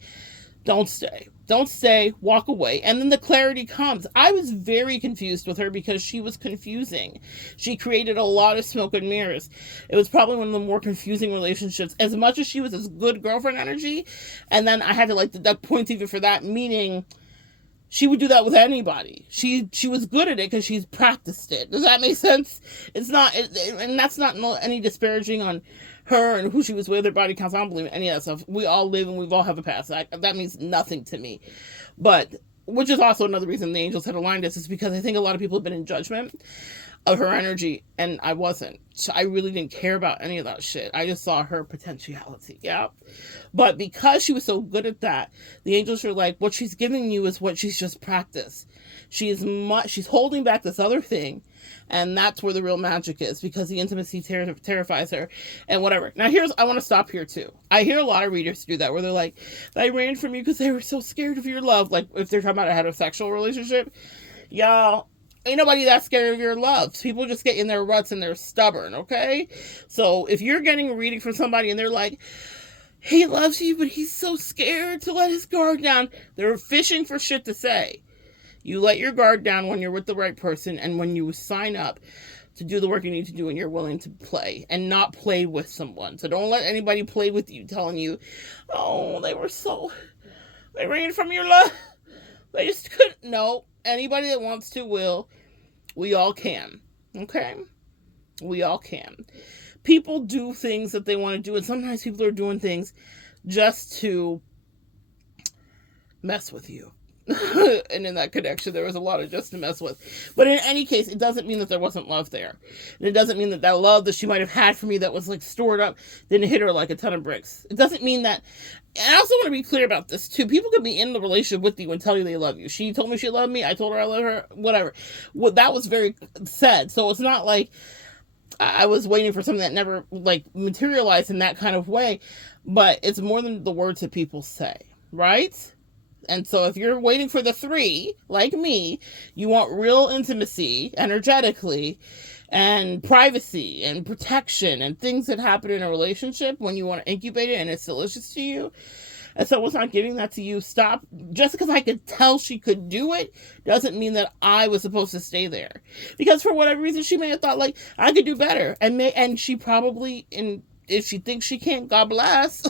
Don't stay. Don't stay. Walk away. And then the clarity comes. I was very confused with her because she was confusing. She created a lot of smoke and mirrors. It was probably one of the more confusing relationships. As much as she was this good girlfriend energy, and then I had to like deduct points even for that, meaning she would do that with anybody. She was good at it because she's practiced it. Does that make sense? It's not, and that's not any disparaging on her and who she was with, her body counts. I don't believe in any of that stuff. We all live and we all have a past. That means nothing to me. But which is also another reason the angels had aligned us, is because I think a lot of people have been in judgment of her energy, and I wasn't. So I really didn't care about any of that shit. I just saw her potentiality, yeah. But because she was so good at that, the angels were like, what she's giving you is what she's just practiced. She's holding back this other thing, and that's where the real magic is, because the intimacy terrifies her, and whatever. Now I want to stop here too. I hear a lot of readers do that, where they're like, they ran from you because they were so scared of your love. Like, if they're talking about a heterosexual relationship, y'all, ain't nobody that scared of your love. People just get in their ruts and they're stubborn, okay? So if you're getting a reading from somebody and they're like, he loves you, but he's so scared to let his guard down, they're fishing for shit to say. You let your guard down when you're with the right person, and when you sign up to do the work you need to do and you're willing to play and not play with someone. So don't let anybody play with you, telling you, oh, they ran from your love. They just couldn't. No, anybody that wants to will. We all can. Okay? We all can. People do things that they want to do, and sometimes people are doing things just to mess with you. And in that connection, there was a lot of just to mess with. But in any case, it doesn't mean that there wasn't love there. And it doesn't mean that that love that she might have had for me that was like stored up didn't hit her like a ton of bricks. It doesn't mean that. And I also want to be clear about this too. People could be in the relationship with you and tell you they love you. She told me she loved me. I told her I love her. Whatever. Well, that was very said. So it's not like I was waiting for something that never like materialized in that kind of way. But it's more than the words that people say, right? And so if you're waiting for the 3, like me, you want real intimacy, energetically, and privacy, and protection, and things that happen in a relationship when you want to incubate it and it's delicious to you. And so it's not giving that to you. Stop. Just because I could tell she could do it doesn't mean that I was supposed to stay there. Because for whatever reason, she may have thought, like, I could do better. And she probably, if she thinks she can't, God bless.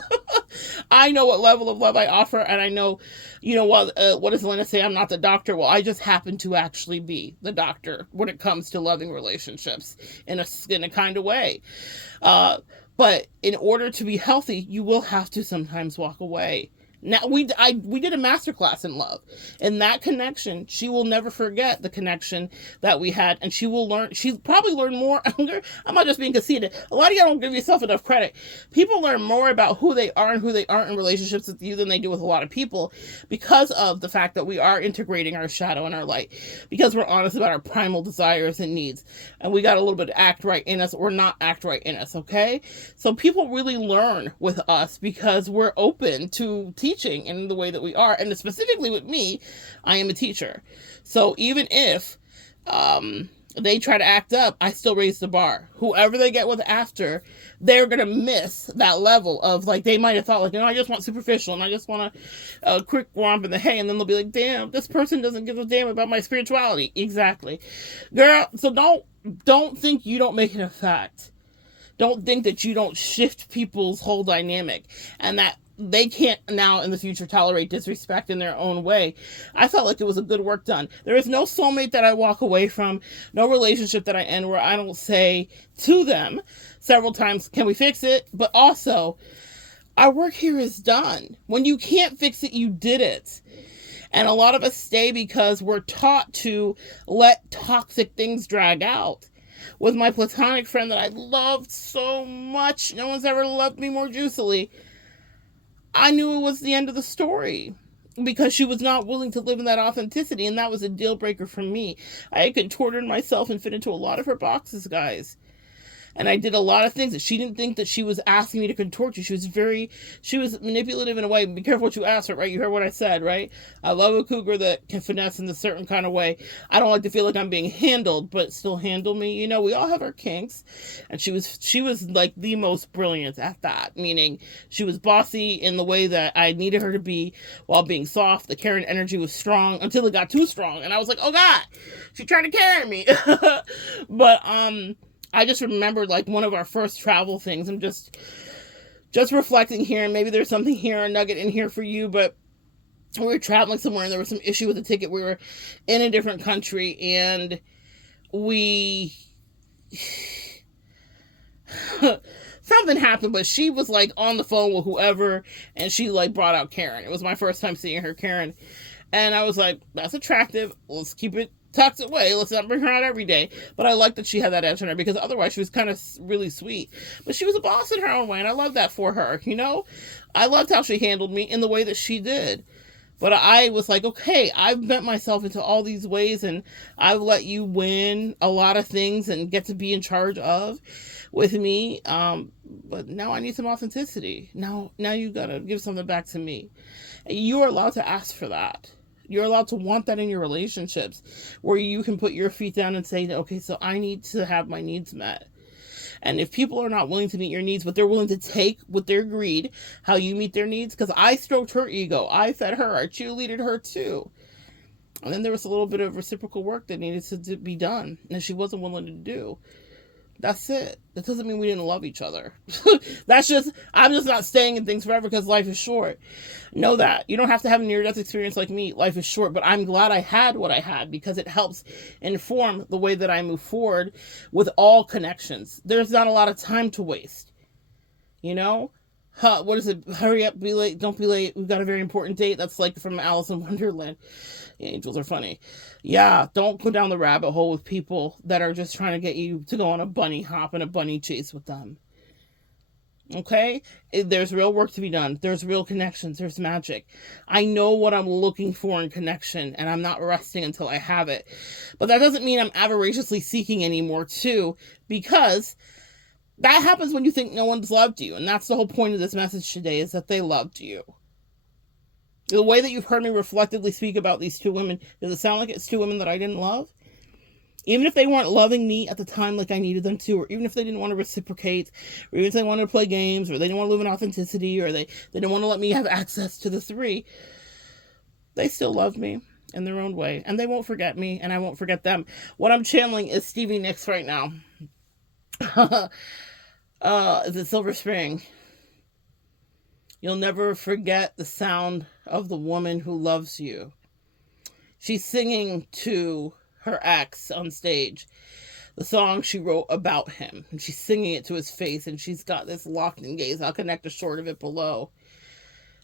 I know what level of love I offer, and I know, what does Linda say? I'm not the doctor. Well, I just happen to actually be the doctor when it comes to loving relationships in a kind of way. But in order to be healthy, you will have to sometimes walk away. Now, we did a masterclass in love. In that connection, she will never forget the connection that we had, and she'll probably learn more. I'm not just being conceited. A lot of y'all don't give yourself enough credit. People learn more about who they are and who they aren't in relationships with you than they do with a lot of people, because of the fact that we are integrating our shadow and our light, because we're honest about our primal desires and needs, and we got a little bit of act right in us or not act right in us, okay? So people really learn with us because we're open to teaching in the way that we are. And specifically with me, I am a teacher. So even if they try to act up, I still raise the bar. Whoever they get with after, they're going to miss that level of, like, they might have thought, like, I just want superficial and I just want a quick romp in the hay. And then they'll be like, damn, this person doesn't give a damn about my spirituality. Exactly. Girl, so don't think you don't make it a fact. Don't think that you don't shift people's whole dynamic and that they can't now in the future tolerate disrespect in their own way. I felt like it was a good work done. There is no soulmate that I walk away from, no relationship that I end where I don't say to them several times, can we fix it? But also, our work here is done. When you can't fix it, you did it. And a lot of us stay because we're taught to let toxic things drag out. With my platonic friend that I loved so much, no one's ever loved me more juicily, I knew it was the end of the story because she was not willing to live in that authenticity, and that was a deal breaker for me. I had contorted myself and fit into a lot of her boxes, guys. And I did a lot of things that she didn't think that she was asking me to contort you. She was manipulative in a way. Be careful what you ask her, right? You heard what I said, right? I love a cougar that can finesse in a certain kind of way. I don't like to feel like I'm being handled, but still handle me. We all have our kinks. And she was like the most brilliant at that. Meaning she was bossy in the way that I needed her to be while being soft. The Karen energy was strong until it got too strong. And I was like, oh God, she's trying to carry me. But, I just remembered, like, one of our first travel things. I'm just reflecting here, and maybe there's something here, a nugget in here for you, but we were traveling somewhere, and there was some issue with the ticket. We were in a different country, and something happened, but she was, like, on the phone with whoever, and she, like, brought out Karen. It was my first time seeing her, Karen. And I was like, that's attractive. Let's keep it tucked away. Let's not bring her out every day. But I liked that she had that edge on her, because otherwise she was kind of really sweet. But she was a boss in her own way, and I love that for her, you know? I loved how she handled me in the way that she did. But I was like, okay, I've bent myself into all these ways, and I've let you win a lot of things and get to be in charge of with me. But now I need some authenticity. Now you gotta give something back to me. You are allowed to ask for that. You're allowed to want that in your relationships, where you can put your feet down and say, okay, so I need to have my needs met. And if people are not willing to meet your needs, but they're willing to take with their greed how you meet their needs, because I stroked her ego, I fed her, I cheerleaded her too. And then there was a little bit of reciprocal work that needed to be done, and she wasn't willing to do. That's it. That doesn't mean we didn't love each other. I'm just not staying in things forever because life is short. Know that. You don't have to have a near-death experience like me. Life is short, but I'm glad I had what I had, because it helps inform the way that I move forward with all connections. There's not a lot of time to waste. You know? What is it? Hurry up, be late, don't be late. We've got a very important date. That's like from Alice in Wonderland. The angels are funny. Yeah, don't go down the rabbit hole with people that are just trying to get you to go on a bunny hop and a bunny chase with them. Okay? There's real work to be done. There's real connections. There's magic. I know what I'm looking for in connection, and I'm not resting until I have it. But that doesn't mean I'm avariciously seeking anymore, too, because that happens when you think no one's loved you. And that's the whole point of this message today, is that they loved you. The way that you've heard me reflectively speak about these two women, does it sound like it's two women that I didn't love? Even if they weren't loving me at the time like I needed them to, or even if they didn't want to reciprocate, or even if they wanted to play games, or they didn't want to live in authenticity, or they didn't want to let me have access to the three, they still loved me in their own way. And they won't forget me, and I won't forget them. What I'm channeling is Stevie Nicks right now. Is it Silver Spring? You'll never forget the sound of the woman who loves you. She's singing to her ex on stage the song she wrote about him, and she's singing it to his face, and she's got this locked in gaze. I'll connect a short of it below.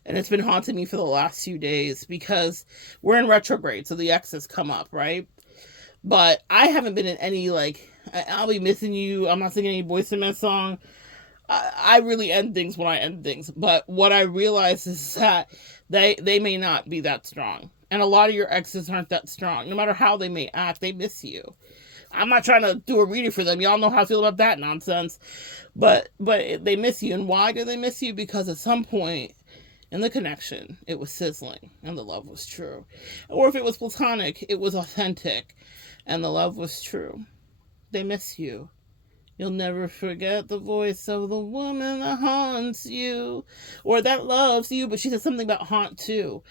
And it's been haunting me for the last few days, because we're in retrograde, so the ex has come up, right? But I haven't been in any, like, I'll be missing you. I'm not singing any Boyz II Men song. I really end things when I end things. But what I realize is that they may not be that strong. And a lot of your exes aren't that strong. No matter how they may act, they miss you. I'm not trying to do a reading for them. Y'all know how I feel about that nonsense. But they miss you. And why do they miss you? Because at some point in the connection, it was sizzling and the love was true. Or if it was platonic, it was authentic and the love was true. They miss you. You'll never forget the voice of the woman that haunts you, or that loves you. But she said something about haunt too.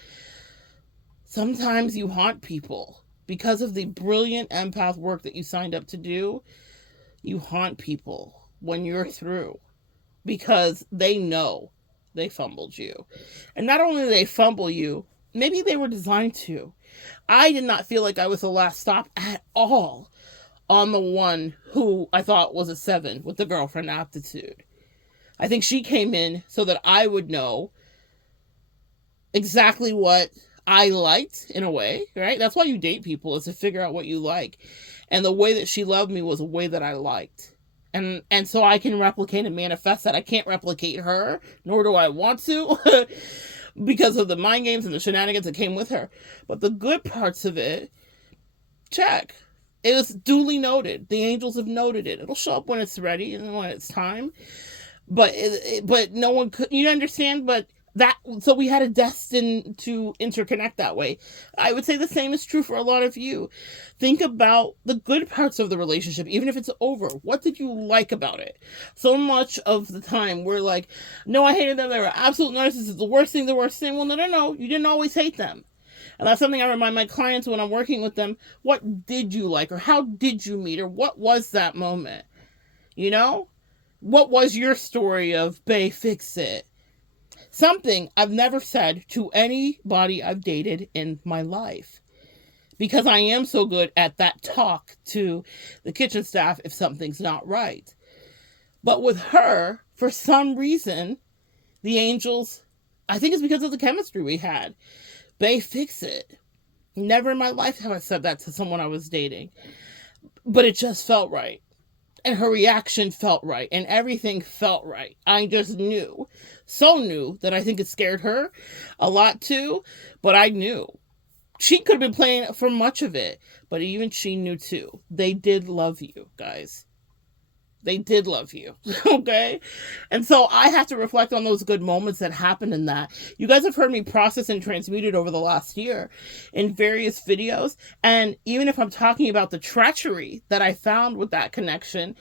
Sometimes you haunt people because of the brilliant empath work that you signed up to do. You haunt people when you're through, because they know they fumbled you. And not only did they fumble you, maybe they were designed to. I did not feel like I was the last stop at all on the one who I thought was a 7 with the girlfriend aptitude. I think she came in so that I would know exactly what I liked, in a way, right? That's why you date people, is to figure out what you like. And the way that she loved me was a way that I liked. And so I can replicate and manifest that. I can't replicate her, nor do I want to, because of the mind games and the shenanigans that came with her. But the good parts of it, check. It was duly noted. The angels have noted it. It'll show up when it's ready and when it's time. But no one could, you understand? But that, so we had a destined to interconnect that way. I would say the same is true for a lot of you. Think about the good parts of the relationship, even if it's over. What did you like about it? So much of the time we're like, no, I hated them. They were absolute narcissists. The worst thing. Well, no. You didn't always hate them. And that's something I remind my clients when I'm working with them. What did you like, or how did you meet, or what was that moment? You know? What was your story of Bae Fix It? Something I've never said to anybody I've dated in my life. Because I am so good at that talk to the kitchen staff if something's not right. But with her, for some reason, the angels, I think it's because of the chemistry we had. Bae Fix It Never in my life have I said that to someone I was dating. But it just felt right. And her reaction felt right. And everything felt right. I just knew. So knew that I think it scared her a lot too. But I knew. She could have been playing for much of it. But even she knew too. They did love you, guys. They did love you. Okay? And so I have to reflect on those good moments that happened in that. You guys have heard me process and transmute it over the last year in various videos. And even if I'm talking about the treachery that I found with that connection,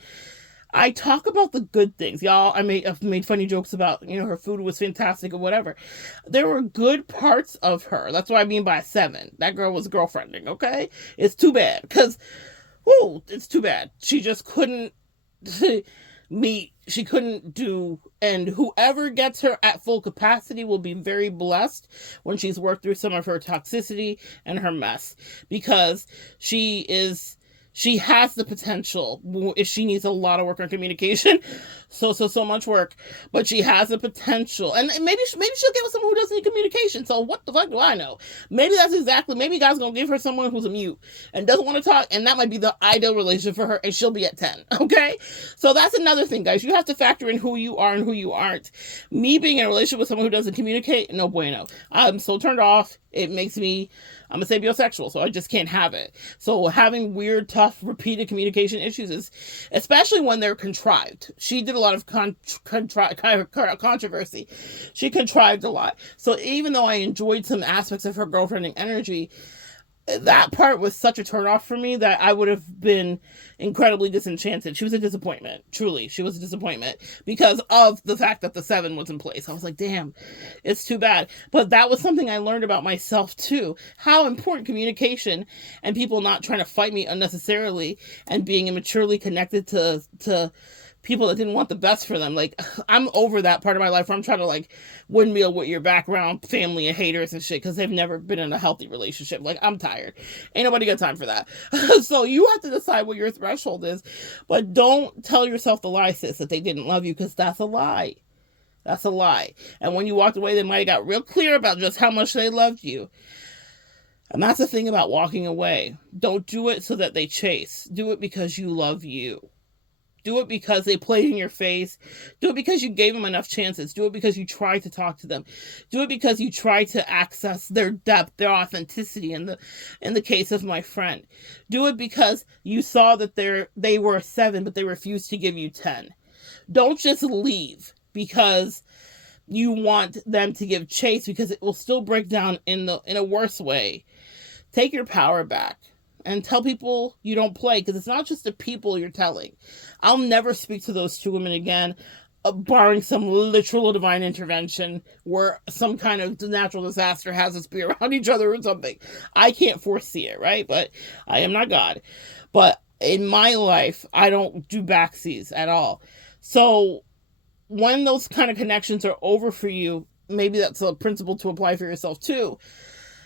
I talk about the good things. Y'all, I've made funny jokes about, her food was fantastic or whatever. There were good parts of her. That's what I mean by 7. That girl was girlfriending, okay? It's too bad. Because, it's too bad. She just couldn't she couldn't do, and whoever gets her at full capacity will be very blessed when she's worked through some of her toxicity and her mess, because she has the potential. If she needs a lot of work on communication, so much work, but she has the potential, and maybe she'll get with someone who doesn't need communication. So what the fuck do I know? Maybe God's gonna give her someone who's a mute and doesn't want to talk, and that might be the ideal relationship for her, and she'll be at 10. Okay, so that's another thing, guys. You have to factor in who you are and who you aren't. Me being in a relationship with someone who doesn't communicate, no bueno. I'm so turned off. It makes me, I'm a sapiosexual, so I just can't have it. So having weird, tough, repeated communication issues is, especially when they're contrived. She did a lot of controversy. She contrived a lot. So even though I enjoyed some aspects of her girlfriending energy, that part was such a turnoff for me that I would have been incredibly disenchanted. She was a disappointment. Truly, she was a disappointment because of the fact that the 7 was in place. I was like, damn, it's too bad. But that was something I learned about myself too. How important communication and people not trying to fight me unnecessarily and being immaturely connected to people that didn't want the best for them. Like, I'm over that part of my life where I'm trying to like windmill with your background, family, and haters and shit because they've never been in a healthy relationship. Like, I'm tired. Ain't nobody got time for that. So you have to decide what your threshold is, but don't tell yourself the lie, sis, that they didn't love you, because that's a lie. That's a lie. And when you walked away, they might have got real clear about just how much they loved you. And that's the thing about walking away. Don't do it so that they chase. Do it because you love you. Do it because they played in your face. Do it because you gave them enough chances. Do it because you tried to talk to them. Do it because you tried to access their depth, their authenticity in the case of my friend. Do it because you saw that they were a 7, but they refused to give you 10. Don't just leave because you want them to give chase, because it will still break down in a worse way. Take your power back. And tell people you don't play, because it's not just the people you're telling. I'll never speak to those 2 women again, barring some literal divine intervention where some kind of natural disaster has us be around each other or something. I can't foresee it, right? But I am not God. But in my life, I don't do backseas at all. So when those kind of connections are over for you, maybe that's a principle to apply for yourself too.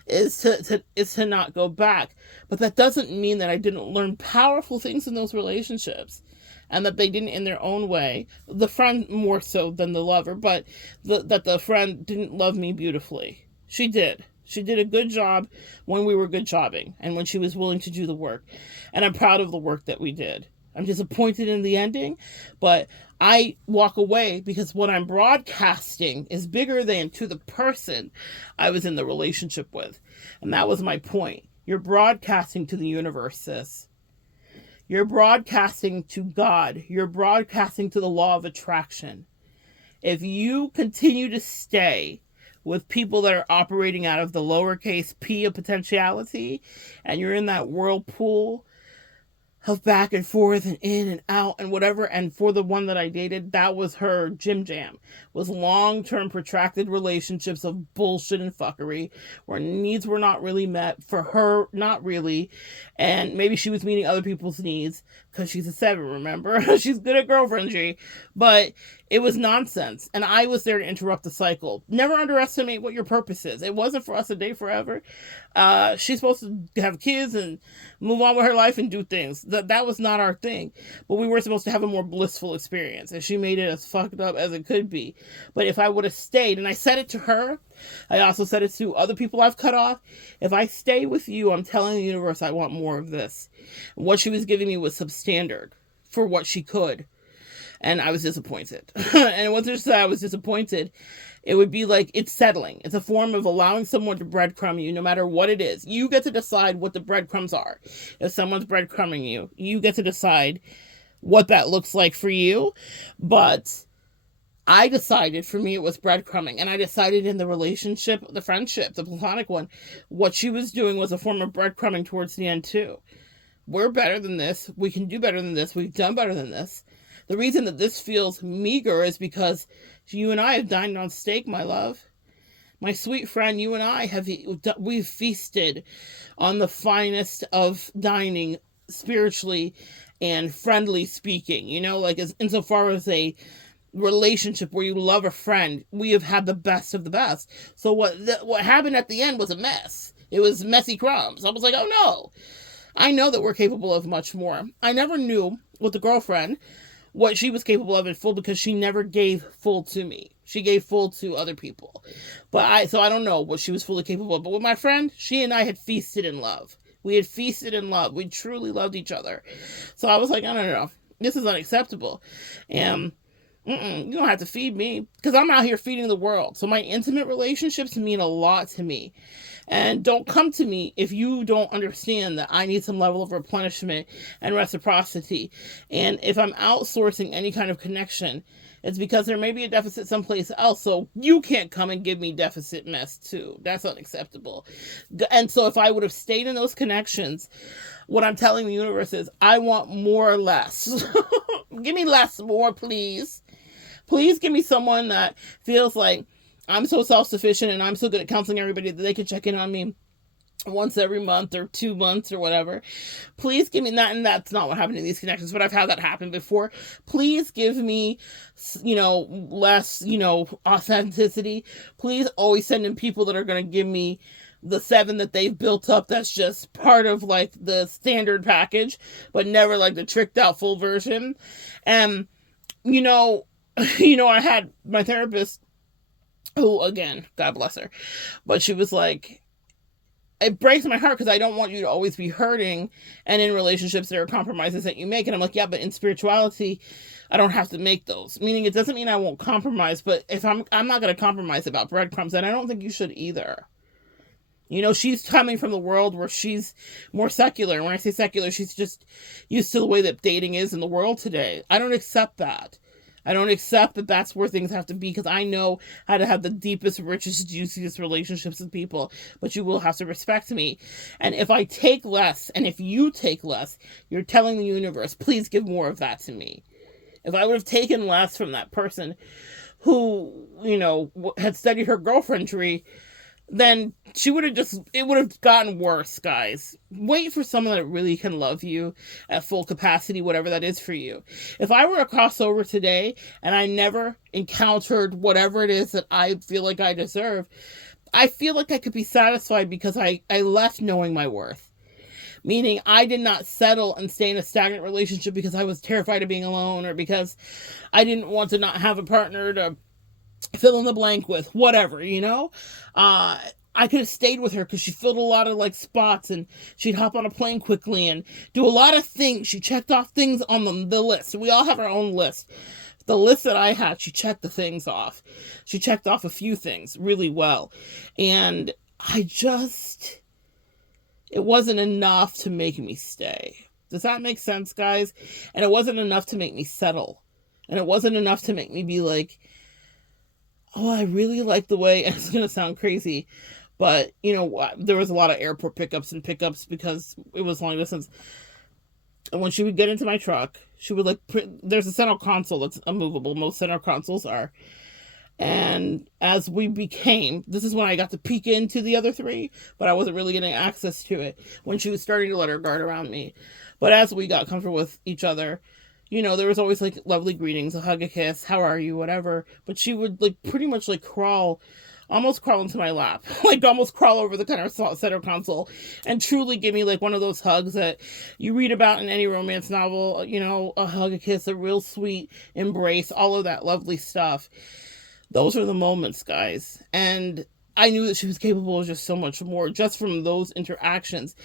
Is to not go back. But that doesn't mean that I didn't learn powerful things in those relationships, and that they didn't, in their own way, the friend more so than the lover, but that the friend didn't love me beautifully. She did. She did a good job when we were good jobbing and when she was willing to do the work. And I'm proud of the work that we did. I'm disappointed in the ending, but I walk away because what I'm broadcasting is bigger than to the person I was in the relationship with. And that was my point. You're broadcasting to the universe, sis. You're broadcasting to God. You're broadcasting to the law of attraction. If you continue to stay with people that are operating out of the lowercase p of potentiality, and you're in that whirlpool of back and forth and in and out and whatever. And for the one that I dated, that was her jam, was long-term protracted relationships of bullshit and fuckery where needs were not really met. For her, not really. And maybe she was meeting other people's needs because she's a 7, remember? She's good at girlfriendry. But It was nonsense, and I was there to interrupt the cycle. Never underestimate what your purpose is. It wasn't for us to date forever. She's supposed to have kids and move on with her life and do things. That was not our thing. But we were supposed to have a more blissful experience, and she made it as fucked up as it could be. But if I would have stayed, and I said it to her, I also said it to other people I've cut off, if I stay with you, I'm telling the universe I want more of this. What she was giving me was substandard for what she could. And I was disappointed. And it wasn't just that I was disappointed. It would be like, it's settling. It's a form of allowing someone to breadcrumb you, no matter what it is. You get to decide what the breadcrumbs are. If someone's breadcrumbing you, you get to decide what that looks like for you. But I decided, for me, it was breadcrumbing. And I decided in the relationship, the friendship, the platonic one, what she was doing was a form of breadcrumbing towards the end, too. We're better than this. We can do better than this. We've done better than this. The reason that this feels meager is because you and I have dined on steak, my love. My sweet friend, you and I we've feasted on the finest of dining, spiritually and friendly speaking. You know, like insofar as a relationship where you love a friend, we have had the best of the best. So what happened at the end was a mess. It was messy crumbs. I was like, oh no. I know that we're capable of much more. I never knew with the girlfriend what she was capable of in full because she never gave full to me. She gave full to other people. So I don't know what she was fully capable of. But with my friend, she and I had feasted in love. We had feasted in love. We truly loved each other. So I was like, I don't know. This is unacceptable. And you don't have to feed me because I'm out here feeding the world. So my intimate relationships mean a lot to me. And don't come to me if you don't understand that I need some level of replenishment and reciprocity. And if I'm outsourcing any kind of connection, it's because there may be a deficit someplace else. So you can't come and give me deficit mess too. That's unacceptable. And so if I would have stayed in those connections, what I'm telling the universe is I want more or less. Give me less, more, please. Please give me someone that feels like I'm so self-sufficient and I'm so good at counseling everybody that they can check in on me once every month or 2 months or whatever. Please give me that. And that's not what happened in these connections, but I've had that happen before. Please give me, less, authenticity. Please always send in people that are going to give me the 7 that they've built up. That's just part of like the standard package, but never like the tricked out full version. And, I had my therapist who, again, God bless her, but she was like, it breaks my heart because I don't want you to always be hurting. And in relationships, there are compromises that you make. And I'm like, yeah, but in spirituality, I don't have to make those. Meaning it doesn't mean I won't compromise, but if I'm not going to compromise about breadcrumbs, and I don't think you should either. She's coming from the world where she's more secular. When I say secular, she's just used to the way that dating is in the world today. I don't accept that. I don't accept that that's where things have to be because I know how to have the deepest, richest, juiciest relationships with people. But you will have to respect me. And if I take less and if you take less, you're telling the universe, please give more of that to me. If I would have taken less from that person who, had studied her girlfriend tree, then it would have gotten worse, guys. Wait for someone that really can love you at full capacity, whatever that is for you. If I were a crossover today and I never encountered whatever it is that I feel like I deserve, I feel like I could be satisfied because I left knowing my worth. Meaning I did not settle and stay in a stagnant relationship because I was terrified of being alone or because I didn't want to not have a partner to fill in the blank with, whatever, I could have stayed with her because she filled a lot of spots and she'd hop on a plane quickly and do a lot of things. She checked off things on the list. We all have our own list. The list that I had, she checked the things off. She checked off a few things really well. And it wasn't enough to make me stay. Does that make sense, guys? And it wasn't enough to make me settle. And it wasn't enough to make me be like, oh, I really like the way, and it's going to sound crazy, but, there was a lot of airport pickups because it was long distance. And when she would get into my truck, she would there's a center console that's immovable. Most center consoles are. And as we this is when I got to peek into the other 3, but I wasn't really getting access to it when she was starting to let her guard around me. But as we got comfortable with each other, You know, there was always like lovely greetings, a hug, a kiss, how are you, whatever. But she would like pretty much like almost crawl into my lap, like almost crawl over the kind of center console and truly give me like one of those hugs that you read about in any romance novel, you know, a hug, a kiss, a real sweet embrace, all of that lovely stuff. Those are the moments, guys. And I knew that she was capable of just so much more just from those interactions.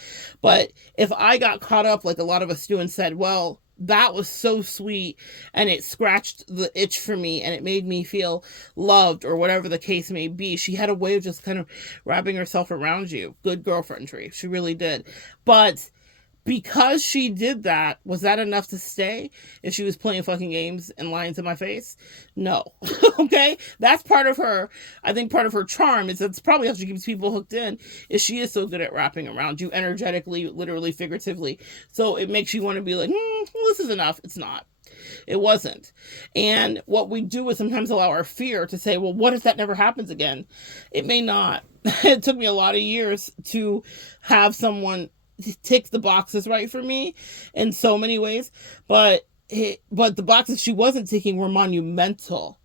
But if I got caught up like a lot of us do and said, well, that was so sweet and it scratched the itch for me and it made me feel loved or whatever the case may be. She had a way of just kind of wrapping herself around you. Good girlfriendry. She really did. But because she did that, was that enough to stay if she was playing fucking games and lying to my face? No. Okay? That's part of her, I think part of her charm is that's probably how she keeps people hooked in, is she is so good at wrapping around you energetically, literally, figuratively. So it makes you want to be like, this is enough. It's not. It wasn't. And what we do is sometimes allow our fear to say, well, what if that never happens again? It may not. It took me a lot of years to have someone tick the boxes right for me in so many ways, but the boxes she wasn't ticking were monumental.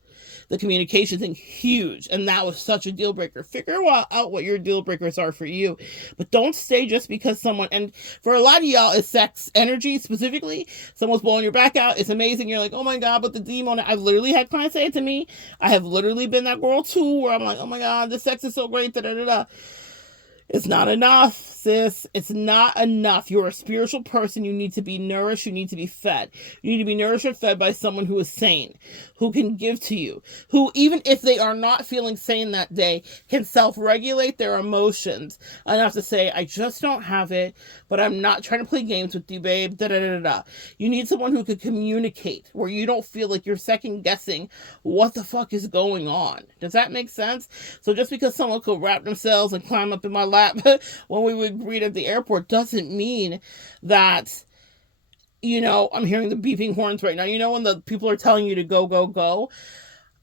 The communication thing, huge, and that was such a deal breaker. Figure out what your deal breakers are for you, but don't stay just because someone, and for a lot of y'all, it's sex energy specifically. Someone's blowing your back out, it's amazing, you're like, oh my god, but the demon. I've literally had clients say it to me. I have literally been that girl too, where I'm like, oh my god, the sex is so great, da da da da. It's not enough, sis. It's not enough. You're a spiritual person. You need to be nourished. You need to be fed. You need to be nourished and fed by someone who is sane, who can give to you, who, even if they are not feeling sane that day, can self-regulate their emotions enough to say, I just don't have it, but I'm not trying to play games with you, babe. Da, da, da, da. You need someone who could communicate, where you don't feel like you're second guessing what the fuck is going on. Does that make sense? So just because someone could wrap themselves and climb up in my lap when we would greet at the airport doesn't mean that, you know, I'm hearing the beeping horns right now. You know, when the people are telling you to go, go, go,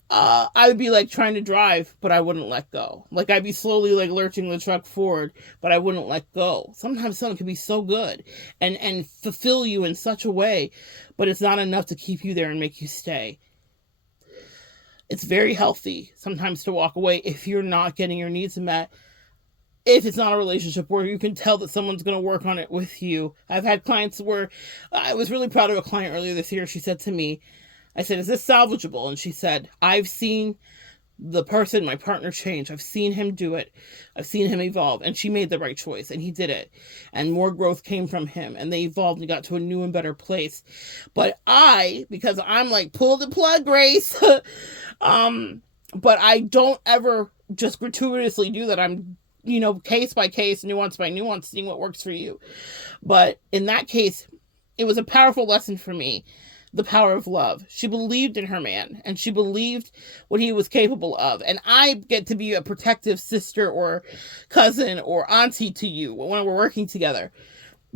I would be like trying to drive, but I wouldn't let go. Like I'd be slowly like lurching the truck forward, but I wouldn't let go. Sometimes someone can be so good and fulfill you in such a way, but it's not enough to keep you there and make you stay. It's very healthy sometimes to walk away if you're not getting your needs met. If it's not a relationship where you can tell that someone's going to work on it with you. I've had clients where I was really proud of a client earlier this year. She said to me, I said, is this salvageable? And she said, I've seen the person, my partner, change. I've seen him do it. I've seen him evolve. And she made the right choice and he did it. And more growth came from him and they evolved and got to a new and better place. But because I'm like, pull the plug, Grace. But I don't ever just gratuitously do that. I'm, you know, case by case, nuance by nuance, seeing what works for you. But in that case, it was a powerful lesson for me. The power of love. She believed in her man and she believed what he was capable of. And I get to be a protective sister or cousin or auntie to you when we're working together.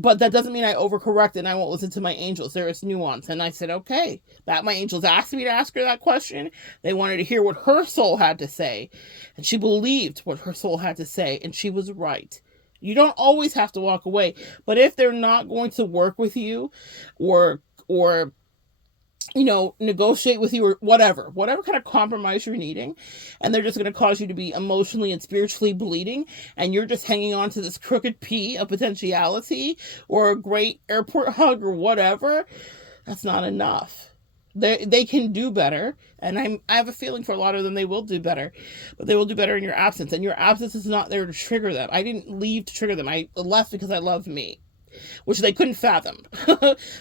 But that doesn't mean I overcorrect and I won't listen to my angels. There is nuance. And I said, okay, that my angels asked me to ask her that question. They wanted to hear what her soul had to say. And she believed what her soul had to say. And she was right. You don't always have to walk away. But if they're not going to work with you or you know, negotiate with you or whatever kind of compromise you're needing, and they're just going to cause you to be emotionally and spiritually bleeding, and you're just hanging on to this crooked P of potentiality or a great airport hug or whatever, that's not enough. They can do better, and I have a feeling for a lot of them they will do better, but they will do better in your absence, and your absence is not there to trigger them. I didn't leave to trigger them. I left because I loved me, which they couldn't fathom.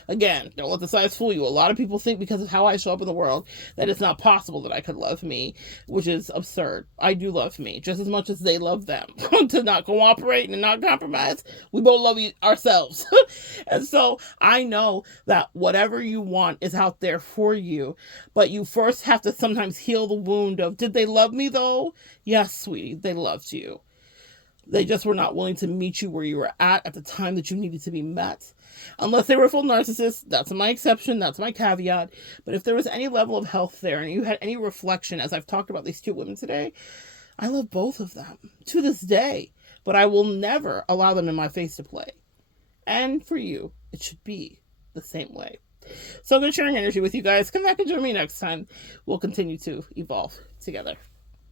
Again, don't let the size fool you. A lot of people think because of how I show up in the world that it's not possible that I could love me, which is absurd. I do love me just as much as they love them. To not cooperate and not compromise, we both love ourselves. And so I know that whatever you want is out there for you, but you first have to sometimes heal the wound of, did they love me though? Yes, sweetie, they loved you. They just were not willing to meet you where you were at the time that you needed to be met. Unless they were full narcissists, that's my exception, that's my caveat. But if there was any level of health there and you had any reflection, as I've talked about these two women today, I love both of them to this day. But I will never allow them in my face to play. And for you, it should be the same way. So good sharing energy with you guys. Come back and join me next time. We'll continue to evolve together.